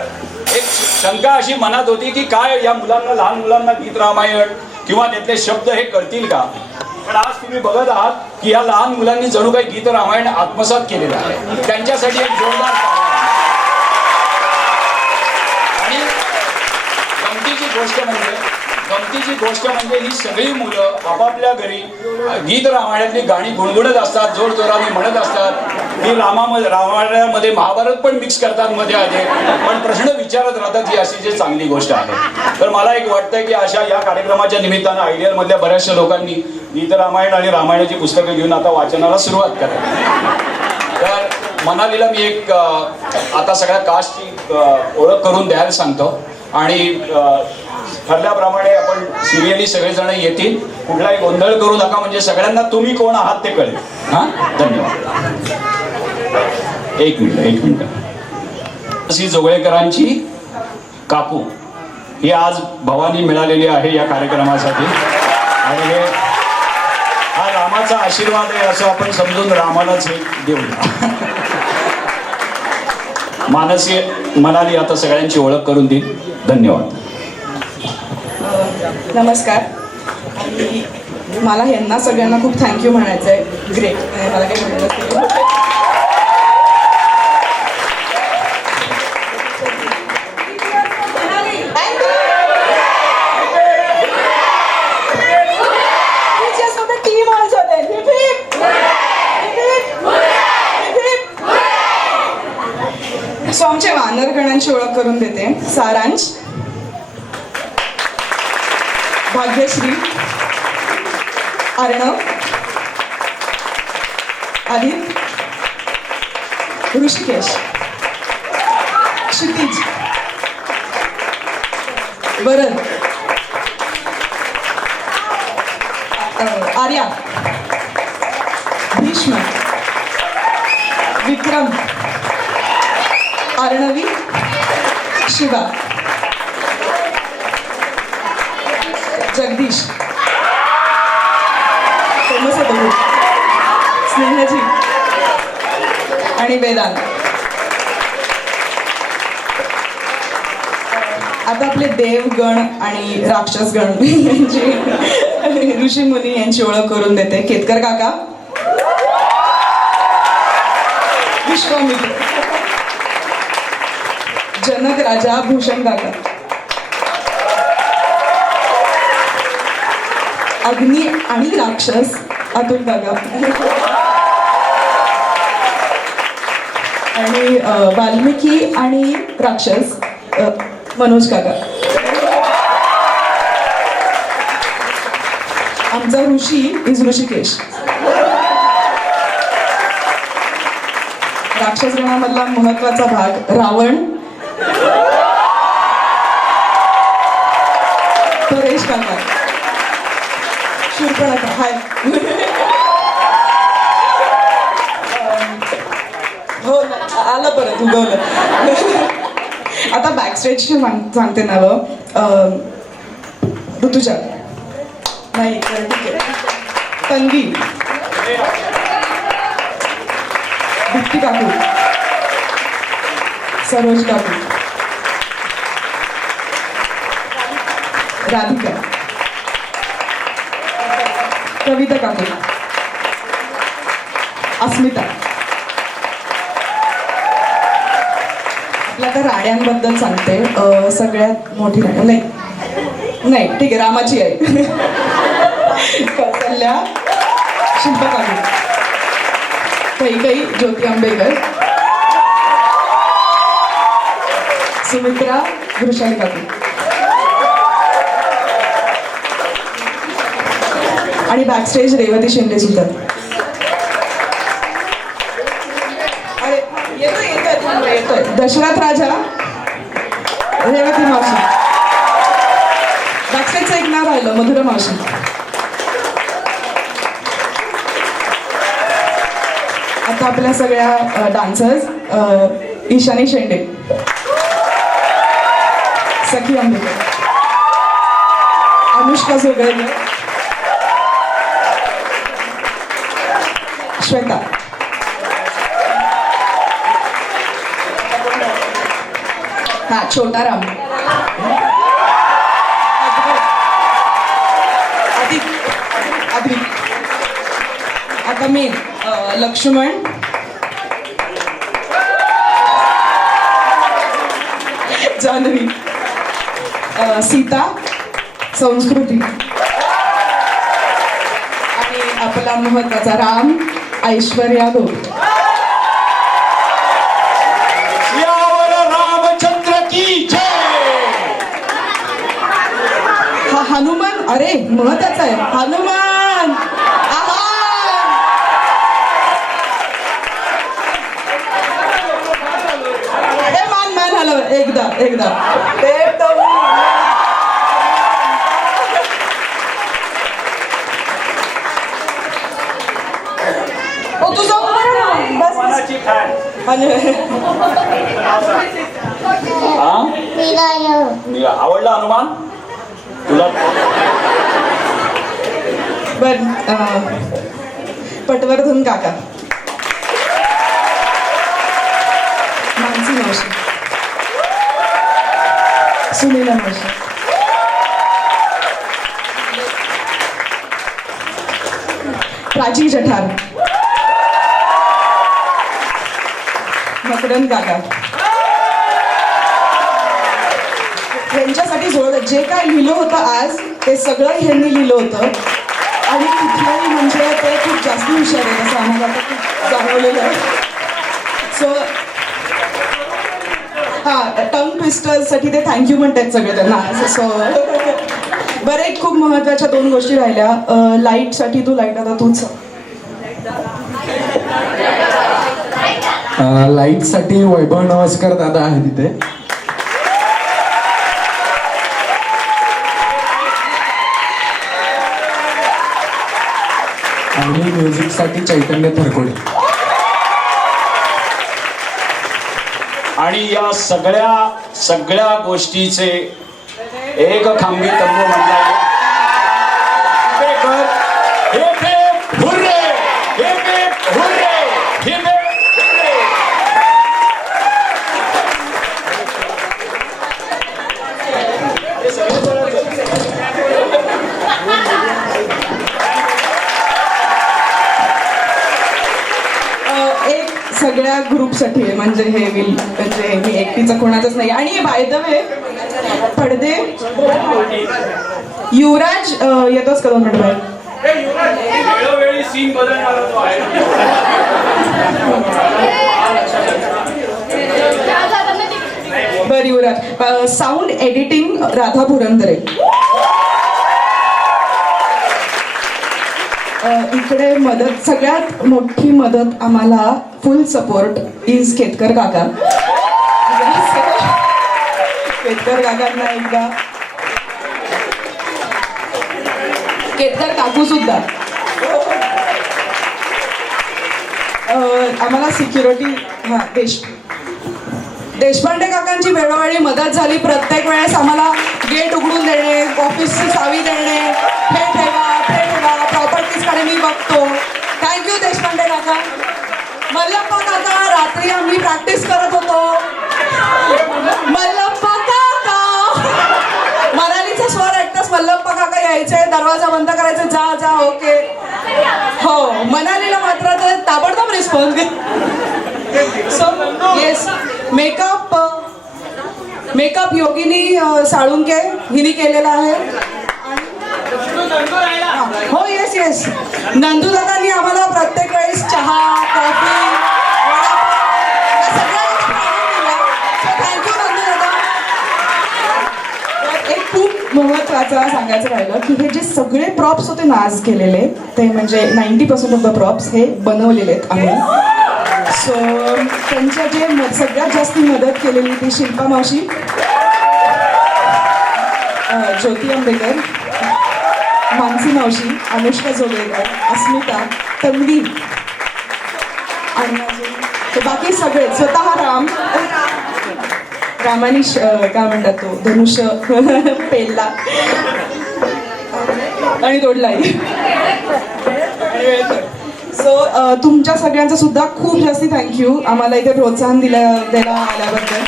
एक शंका अशी मनात होती की काय या मुलांना, लहान मुलांना गीत रामायण किंवा त्यातले शब्द हे कळतील का. पण आज तुम्ही बघत आहात की या लहान मुलांनी जणू काही गीत रामायण आत्मसात केलेलं आहे. त्यांच्यासाठी एक जोरदार आणि गमतीची गोष्ट म्हणजे ही सगळी मुलं आपापल्या घरी गीत रामायणातली गाणी गुणगुणत असतात, जोर जोराने म्हणत असतात. ही रामायणामध्ये महाभारत पण मिक्स करतात मध्ये आधी, पण प्रश्न विचारत राहतात. ही अशी जी चांगली गोष्ट आहे. तर मला एक वाटतंय की अशा या कार्यक्रमाच्या निमित्तानं आयडियल मधल्या बऱ्याचशा लोकांनी गीत रामायण आणि रामायणाची पुस्तकं घेऊन आता वाचनाला सुरुवात करावी. तर मनालीला मी एक आता सगळ्या कास्टची ओळख करून द्यायला सांगतो आणि ठरल्याप्रमाणे आपण सिरियली सगळेजण येतील. कुठलाही गोंधळ करू नका, म्हणजे सगळ्यांना तुम्ही कोण आहात ते कळेल. हा, धन्यवाद. एक मिनिट. श्री जोगळेकरांची काकू ही आज भवानी मिळालेली आहे या कार्यक्रमासाठी आणि हा रामाचा आशीर्वाद आहे असं आपण समजून रामालाच हे देऊया. मानसी मनाली आता सगळ्यांची ओळख करून देईल. धन्यवाद. नमस्कार. आणि मला ह्यांना सगळ्यांना खूप थँक्यू म्हणायचं आहे. ग्रेट. मला काही म्हणायचं सो आमच्या वानरगणांची ओळख करून देते. सारांश, भाग्यश्री, अर्णव, आदित, ऋषिकेश, क्षितिज, वरद, आर्या, भीष्म, विक्रम, अर्णवी, शिवा, जगदीश, स्नेहजी आणि वेदांत. आता आपले देवगण आणि राक्षसगण यांची, ऋषी मुनी यांची ओळख करून देते. केतकर काका, विश्वामित्र, जनक राजा भूषण काका, अग्नी आणि राक्षस अतुल काका आणि वाल्मिकी आणि राक्षस मनोज काका. आमचा ऋषी इज ऋषिकेश. राक्षस गणामधला महत्वाचा भाग रावण, परेश काका, शूर्पणखा. हाय. हो, आलं परत उगवलं. आता बॅकस्टेजची सांगते नावं. ऋतुजा, नाही ठीक आहे, तन्वी, दीप्ती काकू, सरोज काकू, राधिका, कविता काकू, अस्मिता. आपल्या आता राण्यांबद्दल सांगते. सगळ्यात मोठी राणी नाही ठीक आहे, रामाची आई कौसल्या, शिल्पा काकू, कैकई, ज्योती आंबेकर, सुमित्रा, वृषाली काकू आणि बॅकस्टेज रेवती शिंदे सुद्धा. अरे येतोय दशरथ राजा, रेवती मावशी. बॅकस्टेजचं एक नाव राहिलं, मधुरा मावशी. आता आपल्या सगळ्या डान्सर्स. ईशानी शेंडे, सखी आंबेकर, अनुष्का जोगळेकर, श्वेता, छोटा राम. अधिक. आता मी लक्ष्मण, जान्हवी, सीता, संस्कृती आणि आपला महत्वाचा राम, ऐश्वर्या गो. यावर रामचंद्र की जय. हा हनुमान, अरे महत्वाचा आहे हनुमान. आहा. हे मान हलव एकदा ते तुझं बस मनाची फॅन. हा मी आवडला हनुमान तुला. बर पटवर्धन काका, मानसी मावशी, सुनीला मावशी, प्राची जठार, मकरन काका. यांच्यासाठी जे काय लिहिलं होतं आज ते सगळं ह्यांनी लिहिलं होतं आणि कुठल्याही म्हणजे ते खूप जास्त हुशार आहे असं आम्हाला आता खूप जाणवलेलं आहे. सो हां, टंग ट्विस्टर्ससाठी ते थँक्यू म्हणतात सगळे त्यांना. सो बरं, एक खूप महत्त्वाच्या 2 गोष्टी राहिल्या. लाईटसाठी तू लाईट आता तूच. लाईटसाठी वैभव नमस्कार दादा आहे तिथे. आणि म्युझिकसाठी चैतन्य थरकोडे. आणि या सगळ्या गोष्टीचे एक खांबी तंबू म्हणला सगळ्या ग्रुपसाठी आहे म्हणजे हे म्हणजे मी एकटीचं कोणाचंच नाही. आणि बाय द वे पडदे युवराज येतोच का 2 मिनिट बाहेर. वेळोवेळी सीन बदलणार तो आहे. बर युवराज. Sound editing Radha Purandare. इकडे मदत, सगळ्यात मोठी मदत आम्हाला फुल सपोर्ट इज केतकर काका. केतकर काकांना एकदा, केतकर काकू सुद्धा. आम्हाला सिक्युरिटी हां देशपांडे काकांची वेळोवेळी मदत झाली. प्रत्येक वेळेस आम्हाला गेट उघडून देणे, ऑफिसची चावी देणे, हे ठेवा प्रॉपर्टीजकडे मी बघतो. थँक्यू देशपांडे काका. मल्लप्पा काका, रात्री आम्ही प्रॅक्टिस करत होतो. मल्लप्पा काका, मराठीचा स्वर ऐकताच मल्लप्पा काका यायचे, दरवाजा बंद करायचे, जा ओके. हो, मनालीला मात्र तर ताबडतोब रिस्पॉन्स. सो येस, मेकअप योगिनी साळुंके हिने केलेला आहे. हो येस नंदू दादांनी आम्हाला प्रत्येक वेळेस चहा, कॉफी, सगळ्या गोष्टी आणून दिल्या. थँक्यू नंदू दादा. एक खूप महत्त्वाचं सांगायचं राहिलं की हे जे सगळे प्रॉप्स होते ना आज केलेले, ते म्हणजे 90% ऑफ द प्रॉप्स हे बनवलेले आहेत आम्ही. सो त्यांच्या जे सगळ्यात जास्त मदत केलेली ती शिल्पा मावशी, ज्योती आंबेकर, मानसी मावशी, अनुष्का जोगळेकर, अस्मिता, तन्वी आणि अजून बाकी सगळे, स्वतः रामानी काय म्हणतात तो धनुष्य पेलला आणि तोडलाही. सो तुमच्या सगळ्यांचं सुद्धा खूप जास्ती थँक्यू आम्हाला इथे प्रोत्साहन द्यायला आल्याबद्दल.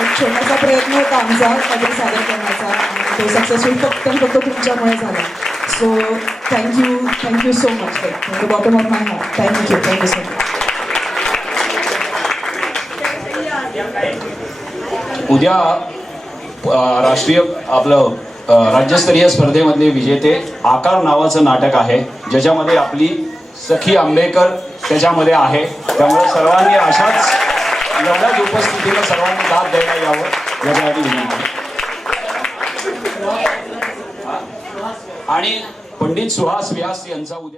एक छोटासा प्रयत्न होता आमचा काहीतरी सादर करण्याचा आणि तो सक्सेसफुल फक्त आणि फक्त तुमच्यामुळे झाला. So thank you so much from the bottom of my heart. Thank you so much. उद्या राष्ट्रीय आपलं राज्यस्तरीय स्पर्धेमधले विजेते आकार नावाचं नाटक आहे, ज्याच्यामध्ये आपली सखी आंबेकर त्याच्यामध्ये आहे. त्यामुळे सर्वांनी अशाच एवढ्याच उपस्थितीला सर्वांनी दाद द्यायला यावं याच्यासाठी विनंती. आणि पंडित सुहास व्यास यांचा उद्या